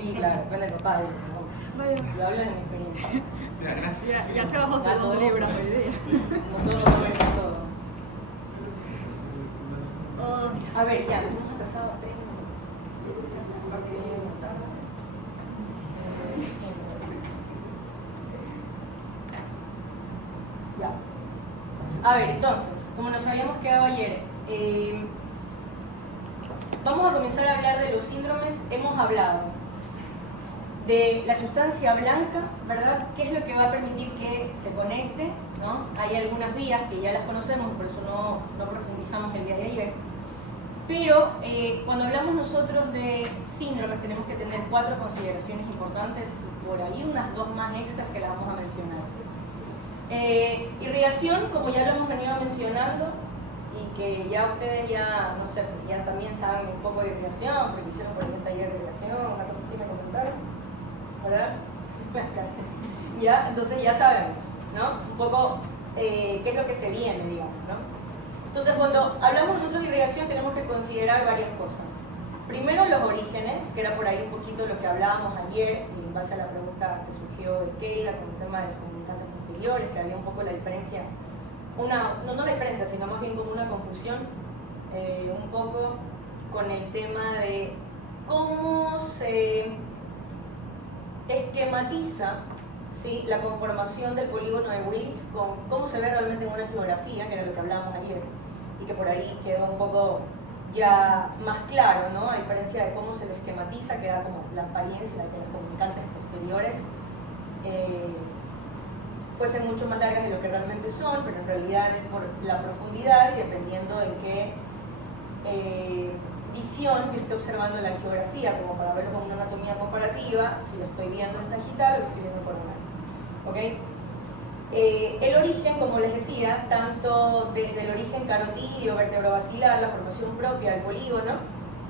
Sí, claro, depende del papá. Yo hablo de mi experiencia. Ya se bajó segundo libro hoy día. No todo, todo. A ver, ya, nos hemos atrasado 3 minutos. Ya. A ver, entonces, como nos habíamos quedado ayer, vamos a comenzar a hablar de los síndromes. Hemos hablado de la sustancia blanca, ¿verdad? ¿Qué es lo que va a permitir que se conecte? ¿No? Hay algunas vías que ya las conocemos, por eso no profundizamos el día de ayer. Pero cuando hablamos nosotros de síndromes tenemos que tener 4 consideraciones importantes, por ahí unas 2 más extras que las vamos a mencionar. Irrigación, como ya lo hemos venido mencionando, y que ya ustedes ya, no sé, ya también saben un poco de irrigación, porque hicieron por ahí un taller de irrigación, una cosa así me comentaron, ¿verdad? Ya, entonces ya sabemos, ¿no? Un poco qué es lo que se viene, digamos, ¿no? Entonces, cuando hablamos nosotros de irrigación tenemos que considerar varias cosas. Primero, los orígenes, que era por ahí un poquito lo que hablábamos ayer, y en base a la pregunta que surgió de Keila con el tema de los comunicantes posteriores, que había un poco la diferencia, no la diferencia, sino más bien como una confusión, un poco con el tema de cómo se esquematiza, ¿sí?, la conformación del polígono de Willis, con cómo se ve realmente en una geografía, que era lo que hablábamos ayer, y que por ahí quedó un poco ya más claro, ¿no? A diferencia de cómo se lo esquematiza, queda como la apariencia de que los comunicantes posteriores fuesen mucho más largas de lo que realmente son, pero en realidad es por la profundidad y dependiendo de qué visión yo esté observando en la geografía, como para verlo con una anatomía comparativa, si lo estoy viendo en sagital o lo estoy viendo coronal. ¿Okay? El origen, como les decía, tanto desde el origen carotídeo, vertebrobasilar, la formación propia del polígono,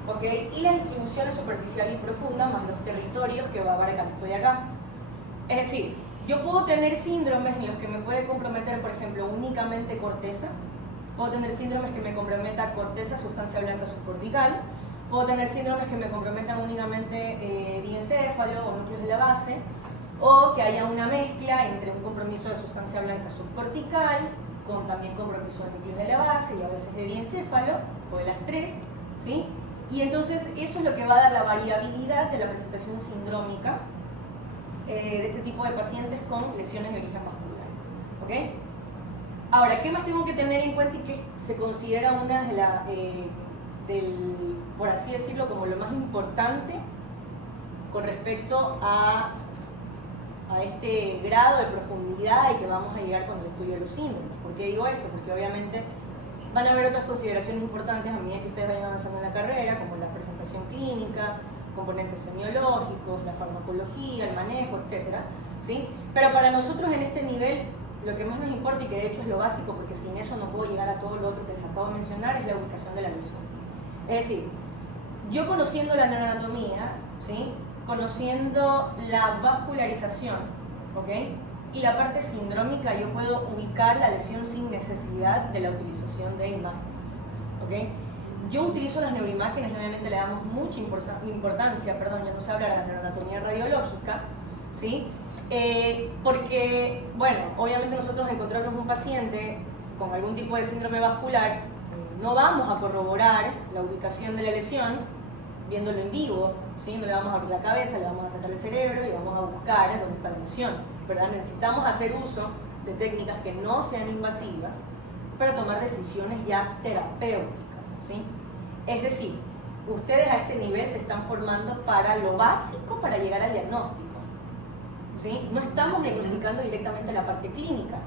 ¿okay?, y la distribución superficial y profunda, más los territorios que va a abarcar, estoy acá. Es decir, yo puedo tener síndromes en los que me puede comprometer, por ejemplo, únicamente corteza. Puedo tener síndromes que me comprometa corteza, sustancia blanca subcortical. Puedo tener síndromes que me comprometan únicamente diencéfalo o núcleos de la base. O que haya una mezcla entre un compromiso de sustancia blanca subcortical, con también compromiso de núcleos de la base y a veces de diencéfalo, o de las 3, ¿sí? Y entonces eso es lo que va a dar la variabilidad de la presentación sindrómica de este tipo de pacientes con lesiones de origen vascular. ¿Okay? Ahora, ¿qué más tengo que tener en cuenta y que se considera una de por así decirlo, como lo más importante con respecto a este grado de profundidad y que vamos a llegar con el estudio de los síndromes? ¿Por qué digo esto? Porque obviamente van a haber otras consideraciones importantes a medida que ustedes vayan avanzando en la carrera, como la presentación clínica, componentes semiológicos, la farmacología, el manejo, etc. ¿Sí? Pero para nosotros en este nivel, lo que más nos importa, y que de hecho es lo básico, porque sin eso no puedo llegar a todo lo otro que les acabo de mencionar, es la ubicación de la lesión. Es decir, yo conociendo la neuroanatomía, ¿sí?, conociendo la vascularización, ¿okay?, y la parte sindrómica, yo puedo ubicar la lesión sin necesidad de la utilización de imágenes. ¿Okay? Yo utilizo las neuroimágenes y obviamente le damos mucha importancia, ya no se habla de la neuroanatomía radiológica, ¿sí? Porque, bueno, obviamente nosotros encontrarnos un paciente con algún tipo de síndrome vascular, no vamos a corroborar la ubicación de la lesión viéndolo en vivo, ¿sí? No le vamos a abrir la cabeza, le vamos a sacar el cerebro y vamos a buscar dónde está la lesión, ¿verdad? Necesitamos hacer uso de técnicas que no sean invasivas para tomar decisiones ya terapéuticas, ¿sí? Es decir, ustedes a este nivel se están formando para lo básico para llegar al diagnóstico, ¿sí? No estamos diagnosticando directamente la parte clínica,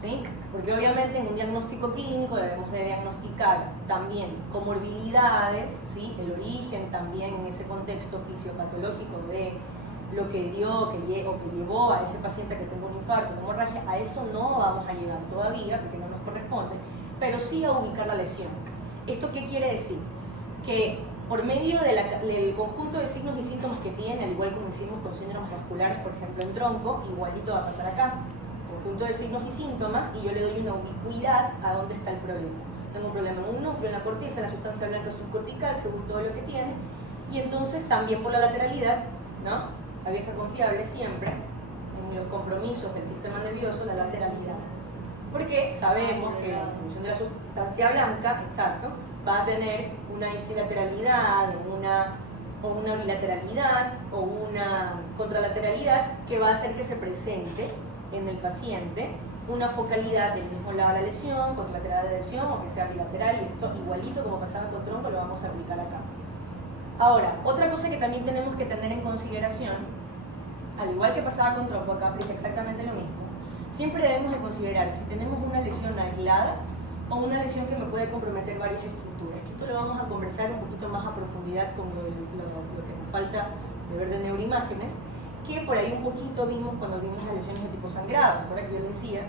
¿sí? Porque obviamente en un diagnóstico clínico debemos de diagnosticar también comorbilidades, ¿sí?, el origen también en ese contexto fisiopatológico de lo que dio o que llevó a ese paciente que tenga un infarto, una hemorragia. A eso no vamos a llegar todavía porque no nos corresponde, pero sí a ubicar la lesión. ¿Esto qué quiere decir? Que por medio del conjunto de signos y síntomas que tiene, al igual como hicimos con síndromes vasculares, por ejemplo en tronco, igualito va a pasar acá. Conjunto de signos y síntomas, y yo le doy una ubicuidad a dónde está el problema. Tengo un problema en un núcleo, en la corteza, en la sustancia blanca subcortical, según todo lo que tiene, y entonces también por la lateralidad ¿no? La vieja confiable siempre, en los compromisos del sistema nervioso, la lateralidad. Porque sabemos que la distribución de la sustancia blanca, exacto, va a tener una ipsilateralidad, o una bilateralidad, o una contralateralidad que va a hacer que se presente en el paciente una focalidad del mismo lado de la lesión, contralateral de la lesión, o que sea bilateral, y esto igualito como pasaba con tronco lo vamos a aplicar acá. Ahora, otra cosa que también tenemos que tener en consideración, al igual que pasaba con tronco, acá aplica exactamente lo mismo. Siempre debemos de considerar si tenemos una lesión aislada o una lesión que me puede comprometer varias estructuras. Esto lo vamos a conversar un poquito más a profundidad con lo que nos falta de ver de neuroimágenes, que por ahí un poquito vimos cuando vimos las lesiones de tipo sangrado. Ahora que yo les decía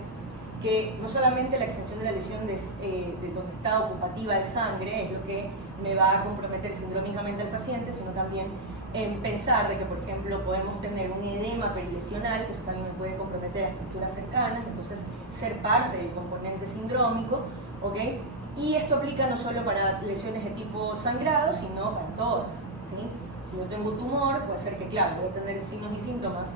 que no solamente la extensión de la lesión de donde está ocupativa de sangre es lo que me va a comprometer sindrómicamente al paciente, sino también en pensar de que, por ejemplo, podemos tener un edema perilesional, que eso también me puede comprometer a estructuras cercanas, entonces ser parte del componente sindrómico, ¿ok? Y esto aplica no solo para lesiones de tipo sangrado, sino para todas, ¿sí? Si yo tengo tumor, puede ser que, claro, voy a tener signos y síntomas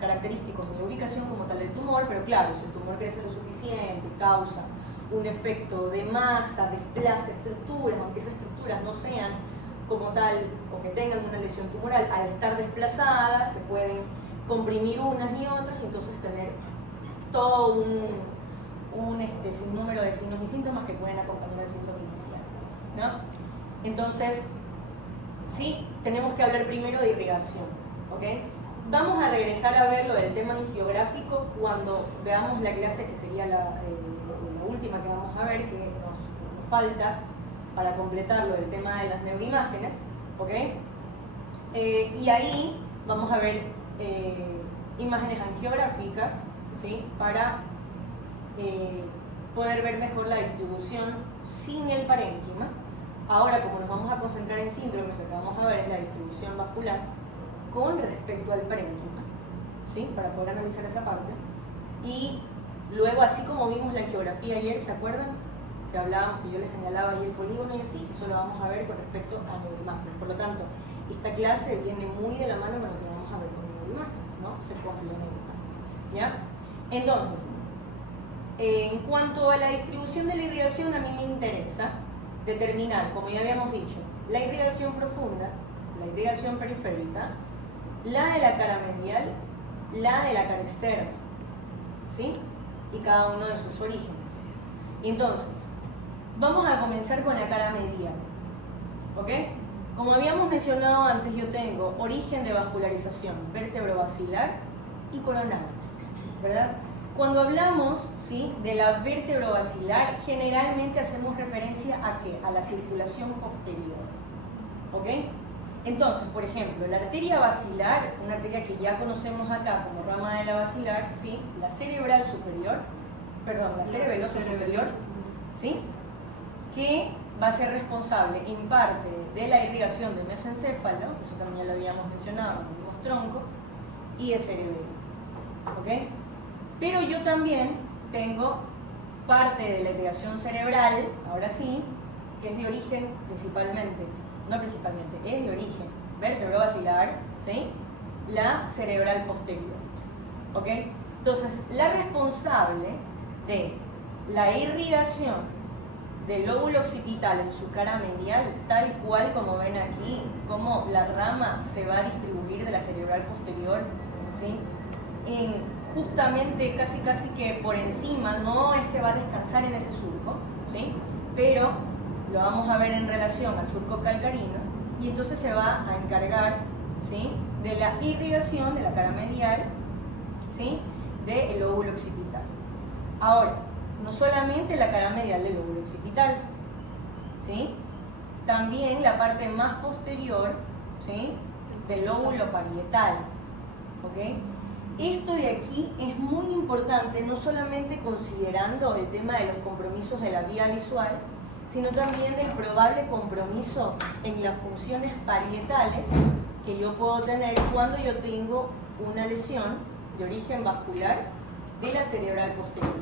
característicos de la ubicación como tal del tumor, pero claro, si el tumor crece lo suficiente, causa un efecto de masa, desplaza estructuras, aunque esas estructuras no sean como tal o que tengan una lesión tumoral, al estar desplazadas se pueden comprimir unas y otras y entonces tener todo un sinnúmero de signos y síntomas que pueden acompañar el síndrome inicial, ¿no? Entonces, sí, tenemos que hablar primero de irrigación, ¿ok? Vamos a regresar a ver lo del tema angiográfico cuando veamos la clase que sería la última que vamos a ver, que nos falta para completarlo del tema de las neuroimágenes, ¿ok? Y ahí vamos a ver imágenes angiográficas, ¿sí? Para poder ver mejor la distribución sin el parénquima. Ahora, como nos vamos a concentrar en síndromes, lo que vamos a ver es la distribución vascular con respecto al parénquima, ¿sí? Para poder analizar esa parte. Y luego, así como vimos la geografía ayer, ¿se acuerdan? Que hablábamos, que yo les señalaba ahí el polígono y así, eso lo vamos a ver con respecto a neuroimágenes. Por lo tanto, esta clase viene muy de la mano con lo que vamos a ver con neuroimágenes, ¿no? Se complementan, ¿ya? Entonces, en cuanto a la distribución de la irrigación, a mí me interesa determinar, como ya habíamos dicho, la irrigación profunda, la irrigación periférica, la de la cara medial, la de la cara externa, ¿sí? Y cada uno de sus orígenes. Entonces, vamos a comenzar con la cara medial, ¿ok? Como habíamos mencionado antes, yo tengo origen de vascularización vértebro-basilar y coronal, ¿verdad? Cuando hablamos, ¿sí?, de la vértebro-basilar, generalmente hacemos referencia a ¿qué? A la circulación posterior, ¿ok? Entonces, por ejemplo, la arteria basilar, una arteria que ya conocemos acá como rama de la basilar, ¿sí? La cerebral superior, perdón, la cerebelosa superior, ¿sí? Que va a ser responsable en parte de la irrigación del mesencéfalo, eso también ya lo habíamos mencionado, tenemos tronco, y de cerebelo, ¿ok? Pero yo también tengo parte de la irrigación cerebral, ahora sí, que es de origen principalmente, no principalmente, es de origen vértebro-basilar, ¿sí? La cerebral posterior, ¿ok? Entonces, la responsable de la irrigación del lóbulo occipital en su cara medial, tal cual como ven aquí, como la rama se va a distribuir de la cerebral posterior, ¿sí? Justamente casi que por encima, no es que va a descansar en ese surco, ¿sí? Pero lo vamos a ver en relación al surco calcarino y entonces se va a encargar, ¿sí?, de la irrigación de la cara medial, ¿sí?, del lóbulo occipital. Ahora, no solamente la cara medial del lóbulo occipital, ¿sí?, también la parte más posterior, ¿sí?, del lóbulo parietal, ¿ok? Esto de aquí es muy importante, no solamente considerando el tema de los compromisos de la vía visual, sino también del probable compromiso en las funciones parietales que yo puedo tener cuando yo tengo una lesión de origen vascular de la cerebral posterior.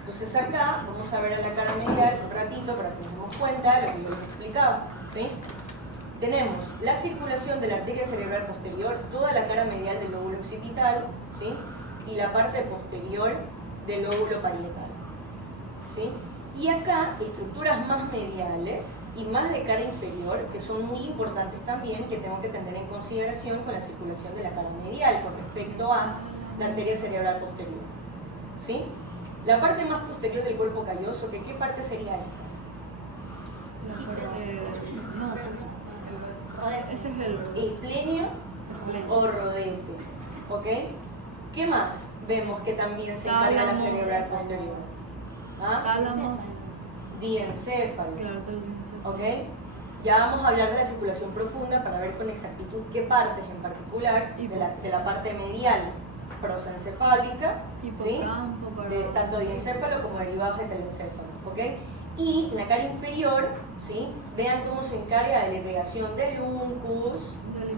Entonces acá vamos a ver en la cara medial un ratito para que nos demos cuenta de lo que yo les explicaba, ¿sí? tenemos la circulación de la arteria cerebral posterior, toda la cara medial del lóbulo occipital, ¿sí? Y la parte posterior del lóbulo parietal, ¿sí? Y acá estructuras más mediales y más de cara inferior, que son muy importantes también, que tengo que tener en consideración con la circulación de la cara medial con respecto a la arteria cerebral posterior, ¿sí? La parte más posterior del cuerpo calloso, ¿qué parte sería esta? Ese es el Esplenio o rodete, ¿ok? ¿Qué más vemos que también se encarga la cerebral posterior? ¿Ah? tálamo. Diencéfalo, Claro, ¿ok? Ya vamos a hablar de la circulación profunda para ver con exactitud qué partes en particular de la parte medial prosencefálica, ¿sí? Tanto diencéfalo como derivado de telencéfalo, ¿ok? Y en la cara inferior, ¿sí? Vean cómo se encarga de la irrigación del uncus,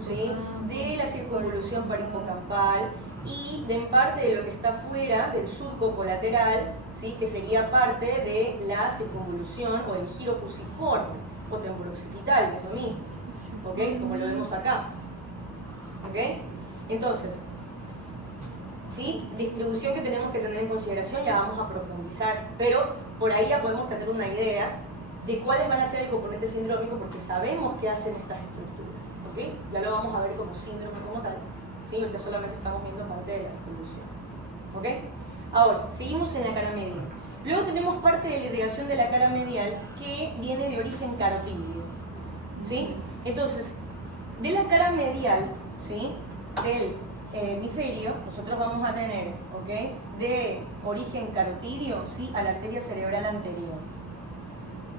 ¿sí? De la circunvolución paripocampal y de en parte de lo que está fuera del surco colateral, ¿sí? Que sería parte de la circunvolución o el giro fusiforme o temporooccipital, que es lo mismo, ¿ok? Como lo vemos acá, ¿ok? Entonces, ¿sí? Distribución que tenemos que tener en consideración, ya vamos a profundizar, pero por ahí ya podemos tener una idea de cuáles van a ser el componente sindrómico, porque sabemos qué hacen estas estructuras, ¿ok? Ya lo vamos a ver como síndrome como tal, ¿sí? Porque solamente estamos viendo parte de la distribución, ¿ok? Ahora, seguimos en la cara medial. Luego tenemos parte de la irrigación de la cara medial que viene de origen carotídeo, ¿sí? Entonces, de la cara medial, ¿sí? Del hemisferio, nosotros vamos a tener, ¿ok? De origen carotídeo, ¿sí? A la arteria cerebral anterior,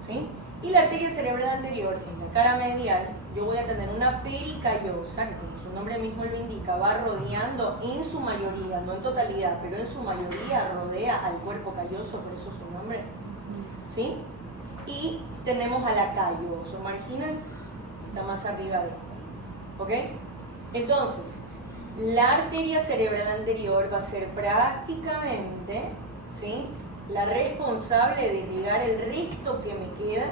¿sí? Y la arteria cerebral anterior, en la cara medial, yo voy a tener una pericallosa, que como su nombre mismo lo indica, va rodeando en su mayoría, no en totalidad, pero en su mayoría rodea al cuerpo calloso, por eso su nombre, ¿sí? Y tenemos a la calloso marginal, está más arriba de esta, ¿ok? Entonces, la arteria cerebral anterior va a ser prácticamente, ¿sí? La responsable de irrigar el resto que me queda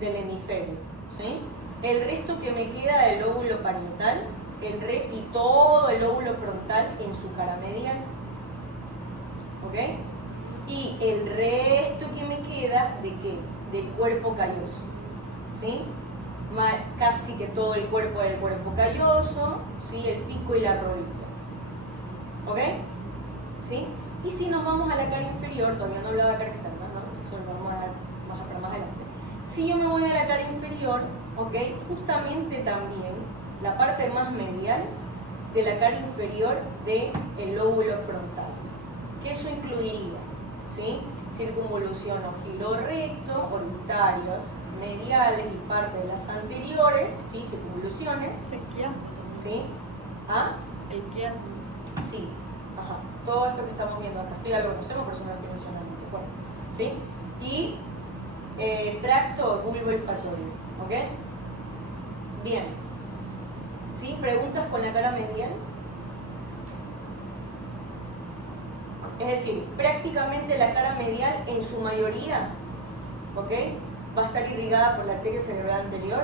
del hemisferio, ¿sí? El resto que me queda del lóbulo parietal y todo el lóbulo frontal en su cara medial, ¿ok? Y el resto que me queda, ¿de qué? Del cuerpo calloso, ¿sí? Casi que todo el cuerpo del cuerpo calloso, ¿sí? El pico y la rodilla, ¿ok? ¿Sí? Y si nos vamos a la cara inferior, todavía no hablaba de cara externa, ¿no? Eso lo vamos a ver más adelante. Si yo me voy a la cara inferior, ¿ok? Justamente también la parte más medial de la cara inferior del lóbulo frontal, que eso incluiría, ¿sí? Circunvolución o giro recto, orbitarios, mediales y parte de las anteriores, ¿sí? Circunvoluciones, ¿sí? ¿Ah? El quiasmo. Sí, ajá. Todo esto que estamos viendo acá, esto ya lo conocemos, por eso no lo estoy mencionando, bueno, ¿sí? Y tracto bulboolfatorio, ¿ok? Bien. ¿Sí? ¿Preguntas con la cara medial? Es decir, prácticamente la cara medial en su mayoría, ¿ok? Va a estar irrigada por la arteria cerebral anterior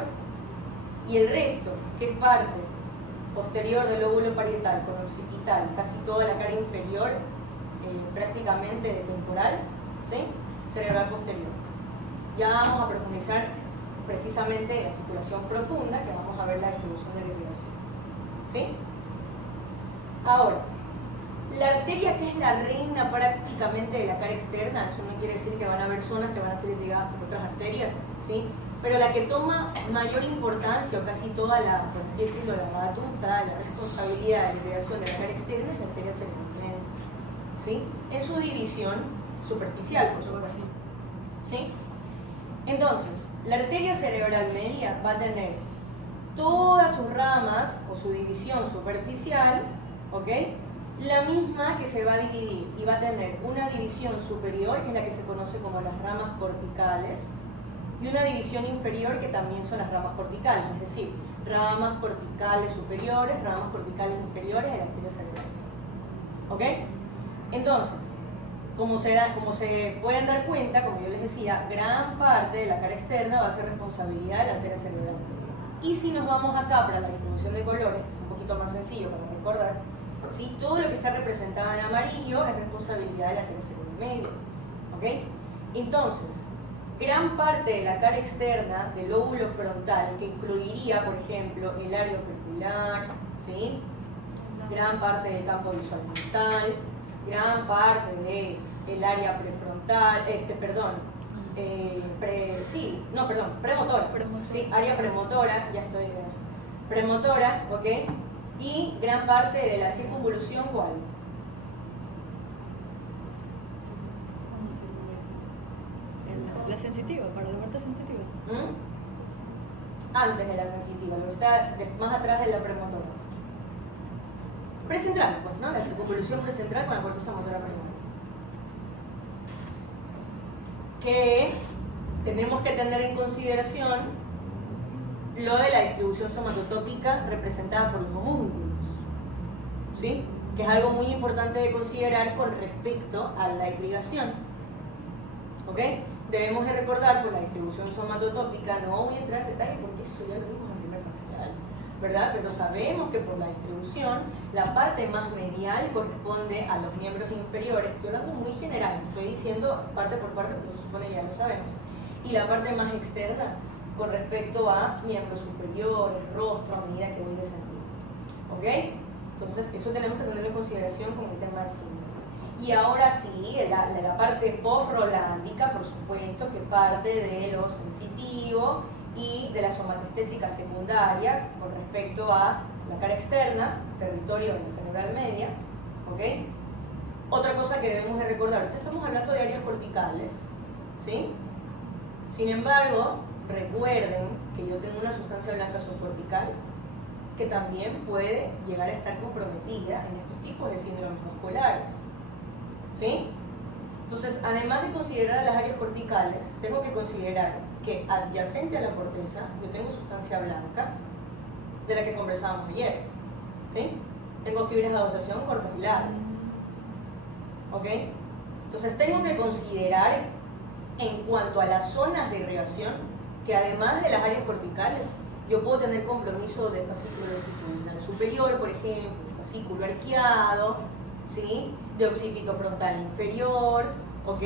y el resto, que es parte posterior del lóbulo parietal con occipital, casi toda la cara inferior, prácticamente temporal, ¿sí? Cerebral posterior. Ya vamos a profundizar precisamente en la circulación profunda, que vamos a ver la distribución de la irrigación, ¿sí? Ahora, la arteria que es la reina prácticamente de la cara externa, eso no quiere decir que van a haber zonas que van a ser irrigadas por otras arterias, ¿sí? Pero la que toma mayor importancia, o casi toda la, por así decirlo, la batuta, la responsabilidad de la irrigación de la cara externa es la arteria cerebral, ¿sí? En su división superficial, por supuesto, ¿sí? Entonces, la arteria cerebral media va a tener todas sus ramas o su división superficial, ¿ok? La misma que se va a dividir y va a tener una división superior, que es la que se conoce como las ramas corticales, y una división inferior que también son las ramas corticales, es decir, ramas corticales superiores, ramas corticales inferiores de la arteria cerebral, ¿ok? Entonces, como se pueden dar cuenta, como yo les decía, gran parte de la cara externa va a ser responsabilidad de la arteria cerebral media. Y si nos vamos acá para la distribución de colores, que es un poquito más sencillo para recordar, ¿sí? Todo lo que está representado en amarillo es responsabilidad de la arteria cerebral media. ¿Ok? Entonces, gran parte de la cara externa del lóbulo frontal, que incluiría, por ejemplo, el área auricular, ¿sí? Gran parte del campo visual frontal, gran parte del área prefrontal, premotora. Sí, área premotora, ya estoy. Premotora, ¿ok? Y gran parte de la circunvolución, ¿cuál? La sensitiva, para la parte sensitiva. Antes de la sensitiva, lo que está más atrás de la premotora. Precentral, pues, ¿no? La circunvolución precentral con la corteza motora premotora. Que tenemos que tener en consideración lo de la distribución somatotópica representada por los homúnculos, ¿sí? Que es algo muy importante de considerar con respecto a la irrigación. ¿Ok? Debemos de recordar por la distribución somatotópica, no voy a entrar en detalles porque eso ya lo vimos en el primer parcial, ¿verdad? Pero sabemos que por la distribución, la parte más medial corresponde a los miembros inferiores. Estoy hablando muy general, estoy diciendo parte por parte porque se supone que ya lo sabemos. Y la parte más externa con respecto a miembros superiores, rostro, a medida que voy descendiendo. ¿Ok? Entonces, eso tenemos que tenerlo en consideración con el tema de síndromes. Y ahora sí, la parte post-rolándica, por supuesto, que parte de lo sensitivo y de la somatestésica secundaria con respecto a la cara externa, territorio de la cerebral media. ¿Ok? Otra cosa que debemos de recordar, ahorita estamos hablando de áreas corticales, ¿sí? Sin embargo, recuerden que yo tengo una sustancia blanca subcortical que también puede llegar a estar comprometida en estos tipos de síndromes musculares, ¿sí? Entonces, además de considerar las áreas corticales, tengo que considerar que adyacente a la corteza yo tengo sustancia blanca de la que conversábamos ayer, ¿sí? Tengo fibras de asociación cortas y largas, ¿ok? Entonces, tengo que considerar en cuanto a las zonas de irrigación que además de las áreas corticales yo puedo tener compromiso de fascículo longitudinal superior, por ejemplo, fascículo arqueado, ¿sí? De occipito frontal inferior, ¿ok?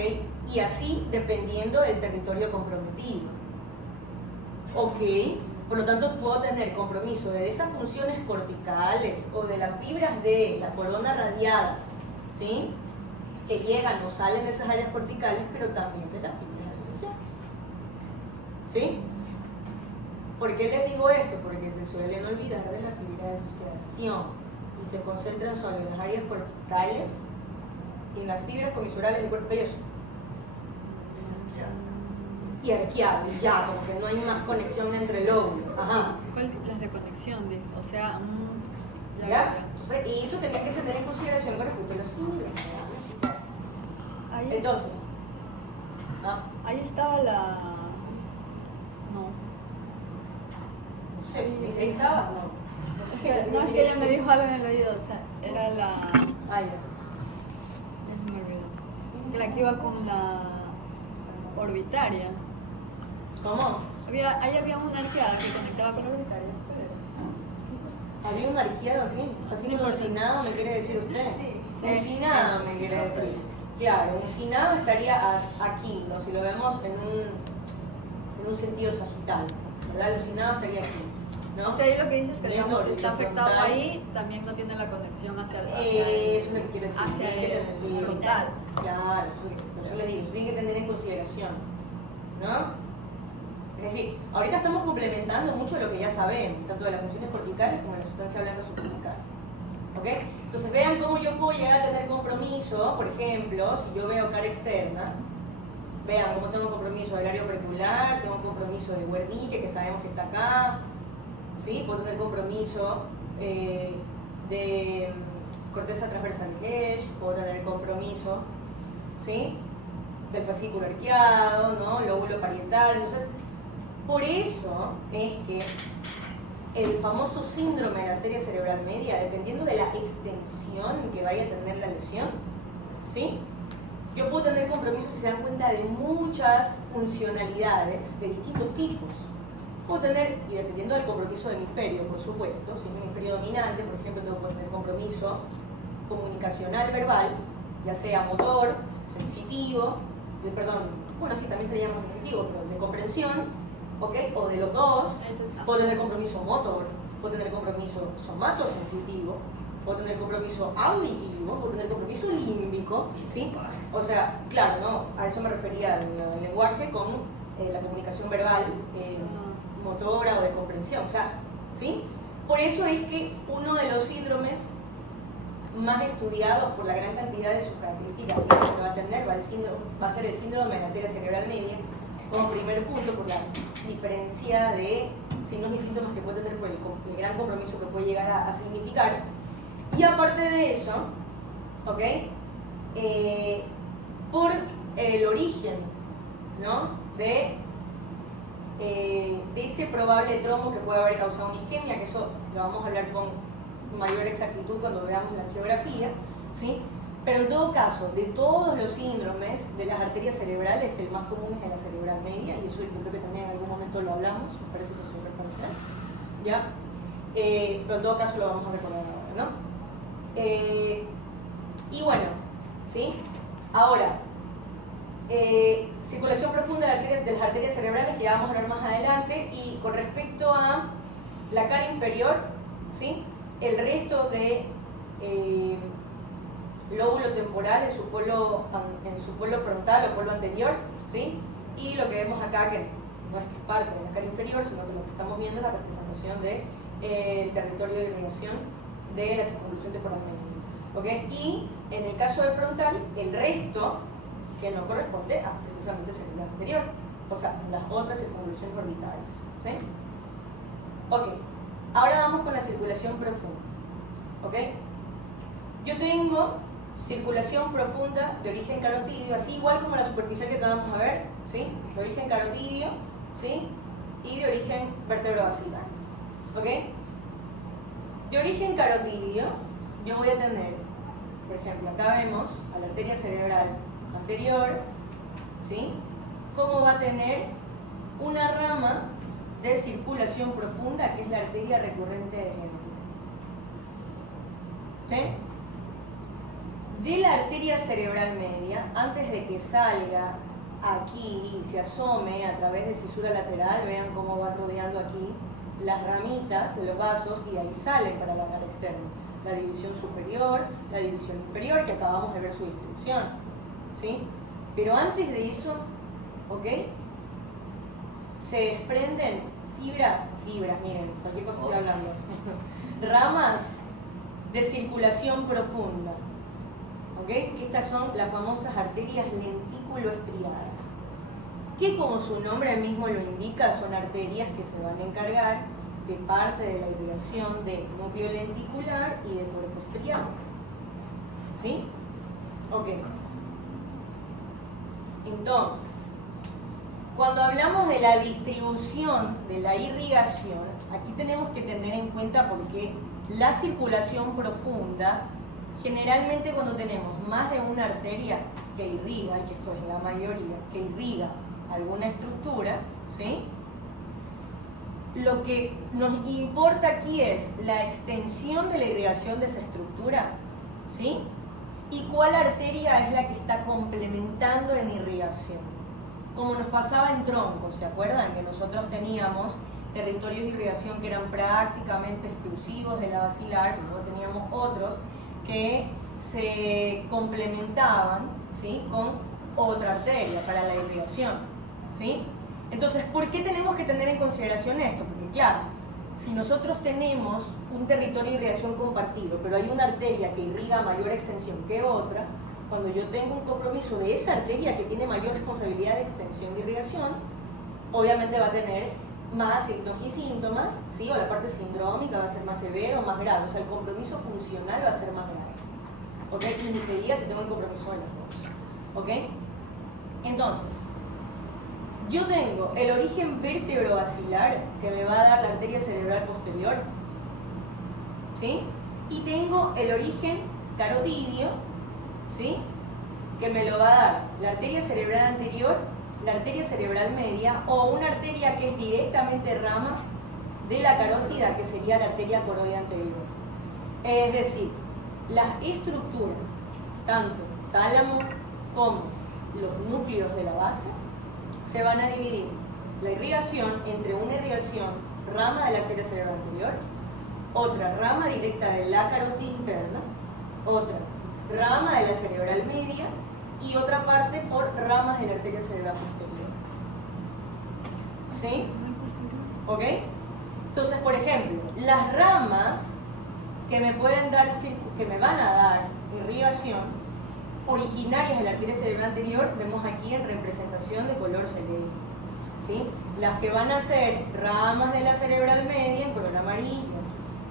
Y así dependiendo del territorio comprometido, ¿ok? Por lo tanto, puedo tener compromiso de esas funciones corticales o de las fibras de la corona radiada, ¿sí? Que llegan o salen de esas áreas corticales, pero también de las fibras de asociación, ¿sí? ¿Por qué les digo esto? Porque se suelen olvidar de la fibra de asociación y se concentran solo en las áreas corticales y en las fibras comisurales del cuerpo velloso. Y arqueado, ya, como que no hay más conexión entre lóbulos. Ajá. ¿Cuál? Las de conexión, o sea, ¿Ya? Entonces, y eso tenía que tener en consideración con respecto a los síndromes. Entonces, ahí estaba la... No sé, ¿dice ahí estaba? No sé. No, es que ella me dijo algo en el oído, o sea, era la... Ay, Ya se me olvidó. La que iba con la orbitaria. ¿Cómo? Ahí había una arqueada que conectaba con la orbitaria. ¿Había un arqueado aquí? Así que un uncinado me quiere decir usted. Uncinado me quiere decir. Claro, uncinado estaría aquí, ¿no? Si lo vemos en un sentido sagital, ¿verdad? El uncinado estaría aquí, ¿no? O sea, ahí lo que dices es que digamos, el está afectado frontal, ahí, también no tiene la conexión hacia el... eso es lo que quiero decir. Hacia tiene que el tener- frontal. Claro, por eso les digo, tienen que tener en consideración, ¿no? Es decir, ahorita estamos complementando mucho de lo que ya sabemos, tanto de las funciones corticales como de la sustancia blanca subcortical. ¿Ok? Entonces vean cómo yo puedo llegar a tener compromiso, por ejemplo, si yo veo cara externa, vean cómo tengo compromiso del área auricular, tengo compromiso de Wernicke, que sabemos que está acá, ¿sí? Puedo tener compromiso de corteza transversal de Lesch, puedo tener compromiso, ¿sí? Del fascículo arqueado, ¿no? Lóbulo parietal. Entonces, por eso es que el famoso síndrome de la arteria cerebral media, dependiendo de la extensión que vaya a tener la lesión, ¿sí? Yo puedo tener compromiso, si se dan cuenta, de muchas funcionalidades de distintos tipos, Puedo tener, y dependiendo del compromiso de hemisferio, por supuesto, si es un hemisferio dominante, por ejemplo, tengo que tener compromiso comunicacional verbal, ya sea motor, sensitivo, bueno, sí, también se le llama sensitivo, pero de comprensión, ¿ok? O de los dos. Puedo tener compromiso motor, puedo tener compromiso somatosensitivo, puedo tener compromiso auditivo, puedo tener compromiso límbico, ¿sí? O sea, claro, ¿no? A eso me refería el lenguaje con la comunicación verbal, motora o de comprensión, o sea, ¿sí? Por eso es que uno de los síndromes más estudiados por la gran cantidad de sus características que va a tener va a ser el síndrome de la arteria cerebral media, como primer punto, por la diferencia de signos y síntomas que puede tener por el gran compromiso que puede llegar a significar. Y aparte de eso, ¿ok? Por el origen, ¿no? de ese probable trombo que puede haber causado una isquemia, que eso lo vamos a hablar con mayor exactitud cuando veamos la geografía, ¿sí? Pero en todo caso, de todos los síndromes de las arterias cerebrales, el más común es en la cerebral media, y eso yo creo que también en algún momento lo hablamos, me parece que es el parcial, ¿ya? Pero en todo caso lo vamos a recordar ahora, ¿no? Y bueno, ¿sí? Ahora, circulación profunda de las arterias cerebrales, que vamos a hablar más adelante, y con respecto a la cara inferior, ¿sí? El resto de lóbulo temporal en su polo frontal o polo anterior, ¿sí? Y lo que vemos acá, que no es que es parte de la cara inferior, sino que lo que estamos viendo es la representación del territorio de irrigación de la circunvolución temporal media, ¿ok? Y en el caso del frontal, el resto que no corresponde a precisamente cerebral anterior, o sea, las otras circunvoluciones orbitales, ¿sí? Ok, ahora vamos con la circulación profunda, ¿ok? Yo tengo circulación profunda de origen carotidio, así igual como la superficial que acabamos de ver, ¿sí? De origen carotidio, ¿sí? Y de origen vertebrovascular, ¿ok? De origen carotidio, yo voy a tener, por ejemplo, acá vemos a la arteria cerebral anterior, ¿sí? Cómo va a tener una rama de circulación profunda, que es la arteria recurrente de Henle, ¿sí? De la arteria cerebral media, antes de que salga aquí y se asome a través de cisura lateral, vean cómo va rodeando aquí las ramitas de los vasos y ahí salen para la cara externa. La división superior, la división inferior, que acabamos de ver su distribución, ¿sí? Pero antes de eso, ¿ok? Se desprenden fibras, miren, cualquier cosa estoy hablando, ramas de circulación profunda, ¿ok? Que estas son las famosas arterias lentículo-estriadas, que como su nombre mismo lo indica, son arterias que se van a encargar de parte de la irrigación de núcleo lenticular y de cuerpo estriado, ¿sí? Ok. Entonces, cuando hablamos de la distribución de la irrigación, aquí tenemos que tener en cuenta porque la circulación profunda, generalmente cuando tenemos más de una arteria que irriga, y que esto es la mayoría, que irriga alguna estructura, ¿sí? Lo que nos importa aquí es la extensión de la irrigación de esa estructura, ¿sí? Y cuál arteria es la que está complementando en irrigación. Como nos pasaba en troncos, ¿se acuerdan? Que nosotros teníamos territorios de irrigación que eran prácticamente exclusivos de la basilar, y luego teníamos otros que se complementaban, ¿sí? Con otra arteria para la irrigación, ¿sí? Entonces, ¿por qué tenemos que tener en consideración esto? Porque claro, si nosotros tenemos un territorio de irrigación compartido, pero hay una arteria que irriga a mayor extensión que otra, cuando yo tengo un compromiso de esa arteria que tiene mayor responsabilidad de extensión de irrigación, obviamente va a tener más signos y síntomas, ¿sí? O la parte sindrómica va a ser más severa o más grave, o sea, el compromiso funcional va a ser más grave, ¿ok? Y ni se diga si tengo el compromiso de las dos, ¿ok? Entonces, yo tengo el origen vertebrovascular, que me va a dar la arteria cerebral posterior, ¿sí? Y tengo el origen carotidio, ¿sí? Que me lo va a dar la arteria cerebral anterior la arteria cerebral media, o una arteria que es directamente rama de la carótida, que sería la arteria coroide anterior. Es decir, las estructuras, tanto tálamo como los núcleos de la base, se van a dividir la irrigación entre una irrigación rama de la arteria cerebral anterior, otra rama directa de la carótida interna, otra rama de la cerebral media y otra parte por ramas de la arteria cerebral posterior. ¿Sí? ¿Ok? Entonces, por ejemplo, las ramas que me pueden dar, que me van a dar irrigación originarias de la arteria cerebral anterior, vemos aquí en representación de color celeste. ¿Sí? Las que van a ser ramas de la cerebral media en color amarillo,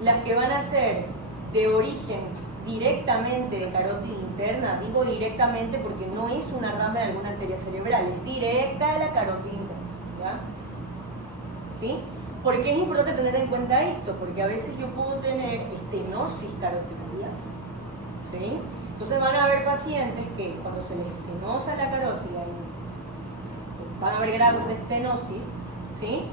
las que van a ser de origen directamente de carótida interna, digo directamente porque no es una rama de alguna arteria cerebral, es directa de la carótida interna, ¿ya? ¿Sí? ¿Por qué es importante tener en cuenta esto? Porque a veces yo puedo tener estenosis carotidarias, ¿sí? Entonces van a haber pacientes que cuando se les estenosa la carótida y van a haber grados de estenosis, ¿sí?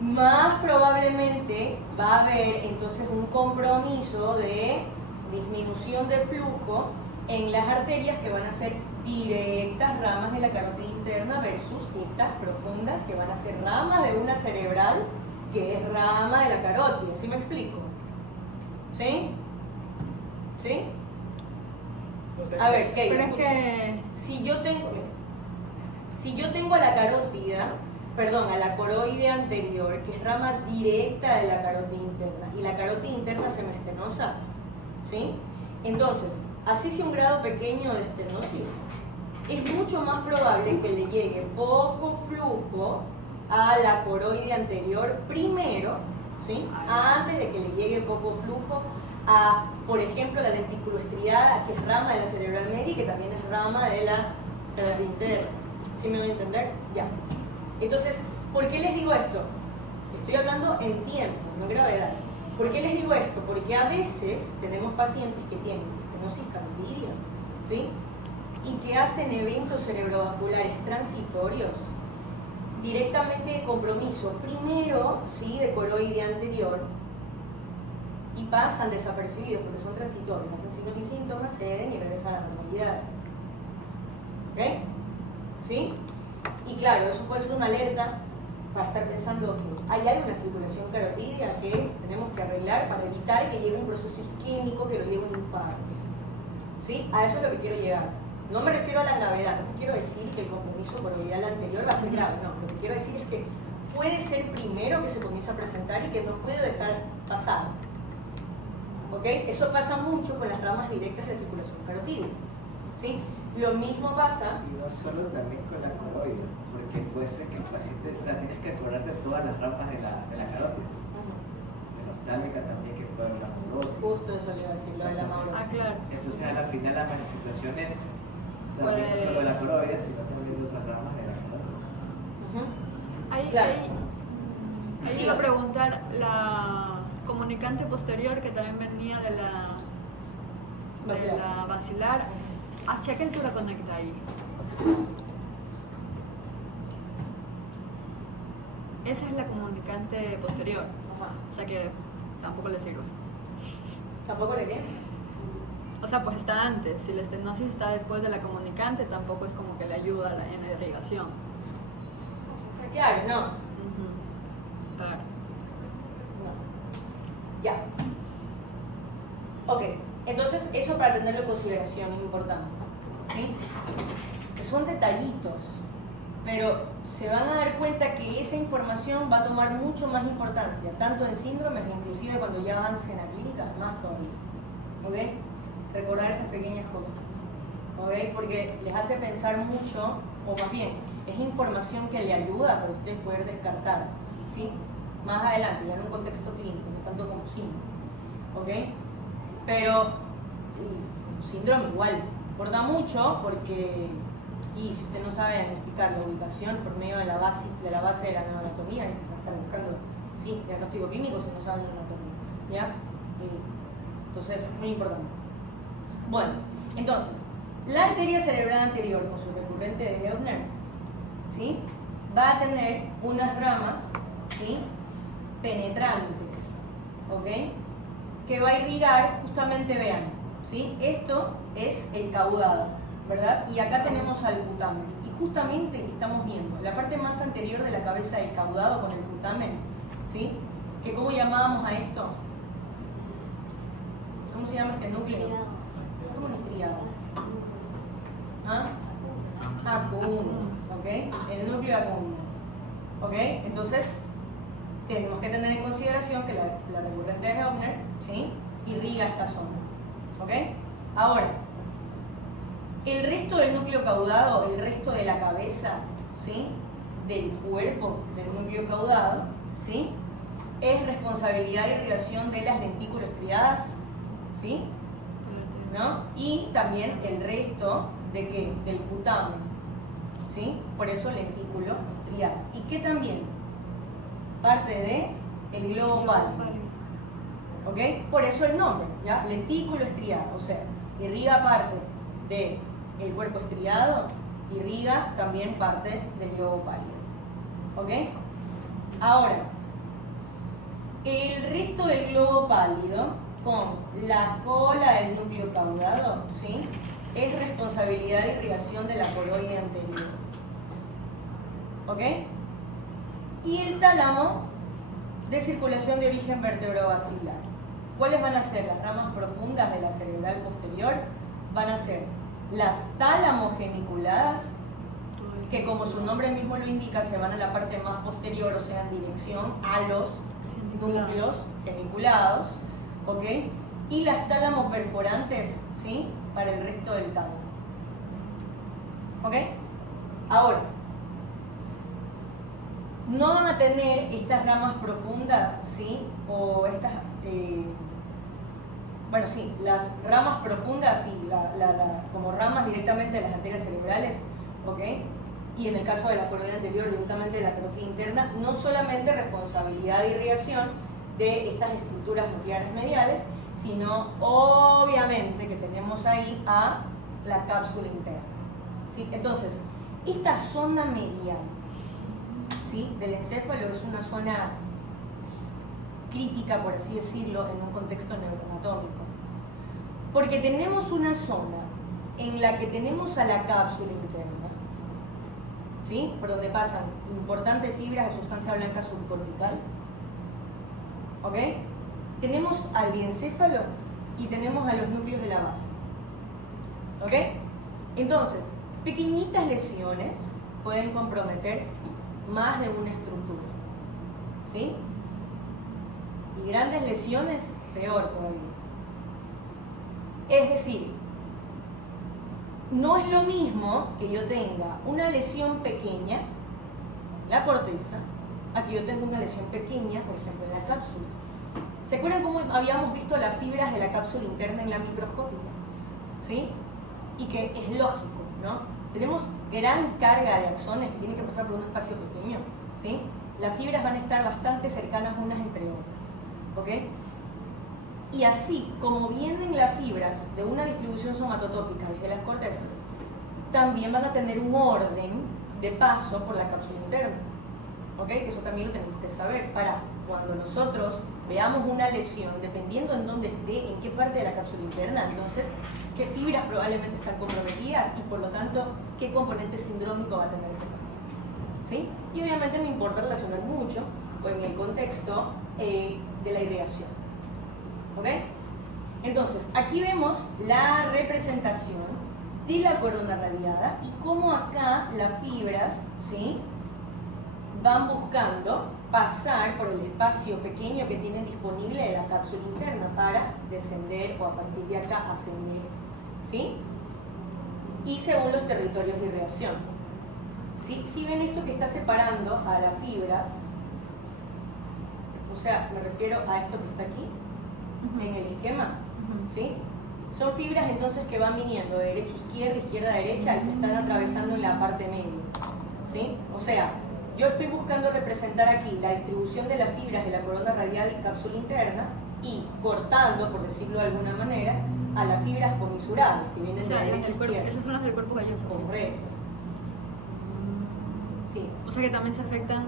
Más probablemente va a haber entonces un compromiso de disminución de flujo en las arterias que van a ser directas ramas de la carótida interna versus estas profundas que van a ser ramas de una cerebral que es rama de la carótida. ¿Sí me explico? ¿Sí? ¿Sí? A ver, Kate, pero es que... si yo tengo a la carótida, perdón, a la coroide anterior, que es rama directa de la carótida interna, y la carótida interna se me estenosa, ¿sí? Entonces, así sea un grado pequeño de estenosis, es mucho más probable que le llegue poco flujo a la coroide anterior primero, ¿sí? Antes de que le llegue poco flujo a, por ejemplo, la dentículo estriada, que es rama de la cerebral media y que también es rama de la carótida interna. ¿Sí me voy a entender? Ya. Entonces, ¿por qué les digo esto? Estoy hablando en tiempo, no gravedad. ¿Por qué les digo esto? Porque a veces tenemos pacientes que tienen estenosis carotidia, ¿sí? Y que hacen eventos cerebrovasculares transitorios directamente de compromiso, primero, ¿sí?, de coroide anterior, y pasan desapercibidos porque son transitorios, hacen signos y síntomas, ceden y regresan a la normalidad. ¿Ok? ¿Sí? Y claro, eso puede ser una alerta para estar pensando que hay algo en la circulación carotídea que tenemos que arreglar para evitar que llegue un proceso isquémico que lo lleve a un infarto. ¿Sí? A eso es lo que quiero llegar. No me refiero a la gravedad, no quiero decir que el compromiso coroidal anterior va a ser grave, no, lo que quiero decir es que puede ser primero que se comienza a presentar y que no puede dejar pasar. ¿Ok? Eso pasa mucho con las ramas directas de la circulación carotídea. ¿Sí? Lo mismo pasa... Y no solo también con la coroide, porque puede ser que el paciente la tienes que acordar de todas las ramas de la carótida. De la oftálmica también, que puede haber la amaurosis. Justo eso le iba a decir, lo de la amaurosis. claro. Entonces a la final las manifestaciones también no solo de la coroide, sino también de otras ramas de la carótida. Claro. Ahí iba a preguntar, la comunicante posterior que también venía de la basilar, ¿hacia qué altura conecta ahí? Esa es la comunicante posterior, Ajá. o sea que tampoco le sirve. ¿Tampoco le queda? O sea, pues está antes, si la estenosis está después de la comunicante, tampoco es como que le ayuda en la irrigación. Claro, no. Claro. No. Ya. Ok, entonces eso para tenerlo en consideración es importante, ¿no? ¿Sí? Que son detallitos, pero se van a dar cuenta que esa información va a tomar mucho más importancia, tanto en síndromes, inclusive cuando ya avancen a clínica, más todavía. ¿Ok? Recordar esas pequeñas cosas, ¿ok? Porque les hace pensar mucho, o más bien, es información que le ayuda para ustedes poder descartar, ¿sí? Más adelante, ya en un contexto clínico, no tanto como síndrome, ¿ok? Pero un síndrome igual importa mucho porque, y si usted no sabe diagnosticar la ubicación por medio de la base de la anatomía, va a estar buscando, sí, diagnóstico clínico si no sabe la anatomía, ¿ya? Entonces, muy importante. Bueno, entonces, la arteria cerebral anterior con su recurrente de Heubner ¿sí? Va a tener unas ramas, ¿sí? Penetrantes, ¿ok? Que va a irrigar, justamente vean, ¿sí? Esto es el caudado, ¿verdad? Y acá tenemos al putamen. Y justamente estamos viendo la parte más anterior de la cabeza del caudado con el putamen, ¿sí? Que ¿cómo llamábamos a esto? ¿Cómo se llama este núcleo? ¿Cómo es estriado? ¿Ah? Acúmulos, ¿ok? El núcleo de acúmulos, ¿ok? Entonces, tenemos que tener en consideración que la recurrente de Heubner, ¿sí? Irriga esta zona, ¿ok? Ahora, el resto del núcleo caudado, el resto de la cabeza, ¿sí? Del cuerpo del núcleo caudado, ¿sí? Es responsabilidad y irrigación de las lentículas estriadas, ¿sí? ¿No? Y también el resto de ¿qué? Del putamen, ¿sí? Por eso lentículo estriado. Y que también parte de el globo pálido, ¿ok? Por eso el nombre, ¿ya? Lentículo estriado, o sea, irriga parte del cuerpo estriado, irriga también parte del globo pálido, ¿ok? Ahora, el resto del globo pálido con la cola del núcleo caudado, ¿sí? Es responsabilidad de irrigación de la coroide anterior, ¿ok? Y el tálamo de circulación de origen vertebrovascular. ¿Cuáles van a ser las ramas profundas de la cerebral posterior? Van a ser las tálamos geniculadas, que como su nombre mismo lo indica, se van a la parte más posterior, o sea, en dirección a los núcleos geniculados, ¿ok? Y las tálamos perforantes, ¿sí? Para el resto del tálamo, ¿ok? Ahora, no van a tener estas ramas profundas, ¿sí? O estas, bueno, sí, las ramas profundas y como ramas directamente de las arterias cerebrales, ¿ok? Y en el caso de la coroide anterior, directamente de la carótida interna, no solamente responsabilidad de irrigación de estas estructuras nucleares mediales, sino obviamente que tenemos ahí a la cápsula interna, ¿sí? Entonces, esta zona medial, ¿sí? Del encéfalo es una zona crítica, por así decirlo, en un contexto neuroanatómico, porque tenemos una zona en la que tenemos a la cápsula interna, ¿sí? Por donde pasan importantes fibras de sustancia blanca subcortical, ¿ok? Tenemos al diencéfalo y tenemos a los núcleos de la base, ¿ok? Entonces, pequeñitas lesiones pueden comprometer más de una estructura, ¿sí? Y grandes lesiones, peor todavía. Es decir, no es lo mismo que yo tenga una lesión pequeña, la corteza, a que yo tenga una lesión pequeña, por ejemplo, en la cápsula. ¿Se acuerdan cómo habíamos visto las fibras de la cápsula interna en la microscópica? ¿Sí? Y que es lógico, ¿no? Tenemos gran carga de axones que tienen que pasar por un espacio pequeño, ¿sí? Las fibras van a estar bastante cercanas unas entre otras, ¿ok? Y así como vienen las fibras de una distribución somatotópica desde las cortezas, también van a tener un orden de paso por la cápsula interna, ¿ok? Que eso también lo tenemos que saber para cuando nosotros veamos una lesión, dependiendo en dónde esté, en qué parte de la cápsula interna, entonces, qué fibras probablemente están comprometidas y por lo tanto, qué componente sindrómico va a tener ese paciente, ¿sí? Y obviamente me importa relacionar mucho con el contexto de la irrigación, ¿ok? Entonces, aquí vemos la representación de la corona radiada y cómo acá las fibras, ¿sí? Van buscando pasar por el espacio pequeño que tienen disponible de la cápsula interna para descender o a partir de acá ascender, ¿sí? Y según los territorios de irrigación, ¿sí? Si ven esto que está separando a las fibras, o sea, me refiero a esto que está aquí, en el esquema, ¿sí? Son fibras entonces que van viniendo de derecha a izquierda, izquierda a derecha, y que están atravesando en la parte media, ¿sí? O sea, yo estoy buscando representar aquí la distribución de las fibras de la corona radial y cápsula interna y cortando, por decirlo de alguna manera, a las fibras comisurables que vienen de derecha a izquierda. Esas son las del cuerpo calloso. Correcto. Sí. O sea que también se afectan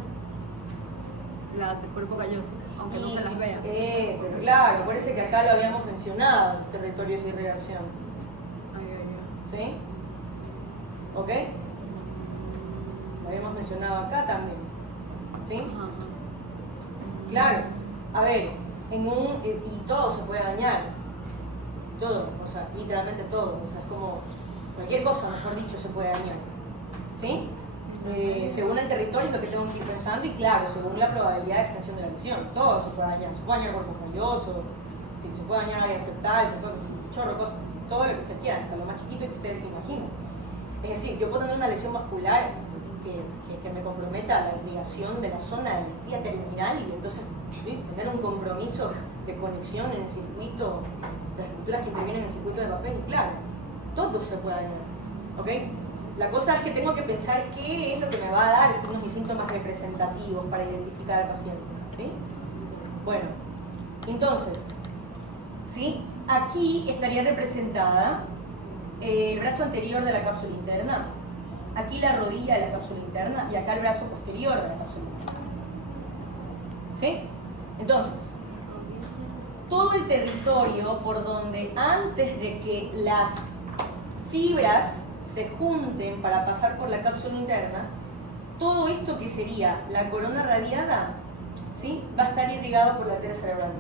las del cuerpo calloso, aunque no se las vea. Pero claro, parece que acá lo habíamos mencionado, los territorios de irrigación. ¿Sí? ¿Ok? Lo habíamos mencionado acá también. ¿Sí? Ajá. Claro. A ver, y todo se puede dañar. Todo, o sea, literalmente todo. O sea, es como cualquier cosa, mejor dicho, se puede dañar. ¿Sí? Según el territorio es lo que tengo que ir pensando y claro, según la probabilidad de extensión de la lesión, todo se puede dañar. Se puede dañar cuerpo calloso, sí, se puede dañar área septal, se puede, un chorro de cosas, todo lo que ustedes quieran, hasta lo más chiquito que ustedes se imaginen. Es decir, yo puedo tener una lesión vascular que me comprometa la irrigación de la zona de la vía terminal y entonces ¿sí? Tener un compromiso de conexión en el circuito, de las estructuras que intervienen en el circuito de papel, y claro, todo se puede dañar. ¿Ok? La cosa es que tengo que pensar qué es lo que me va a dar según mis síntomas representativos para identificar al paciente. ¿Sí? Bueno, entonces, ¿sí? Aquí estaría representada el brazo anterior de la cápsula interna, aquí la rodilla de la cápsula interna y acá el brazo posterior de la cápsula interna. ¿Sí? Entonces, todo el territorio por donde antes de que las fibras se junten para pasar por la cápsula interna, todo esto que sería la corona radiada, ¿sí? Va a estar irrigado por la arteria cerebral.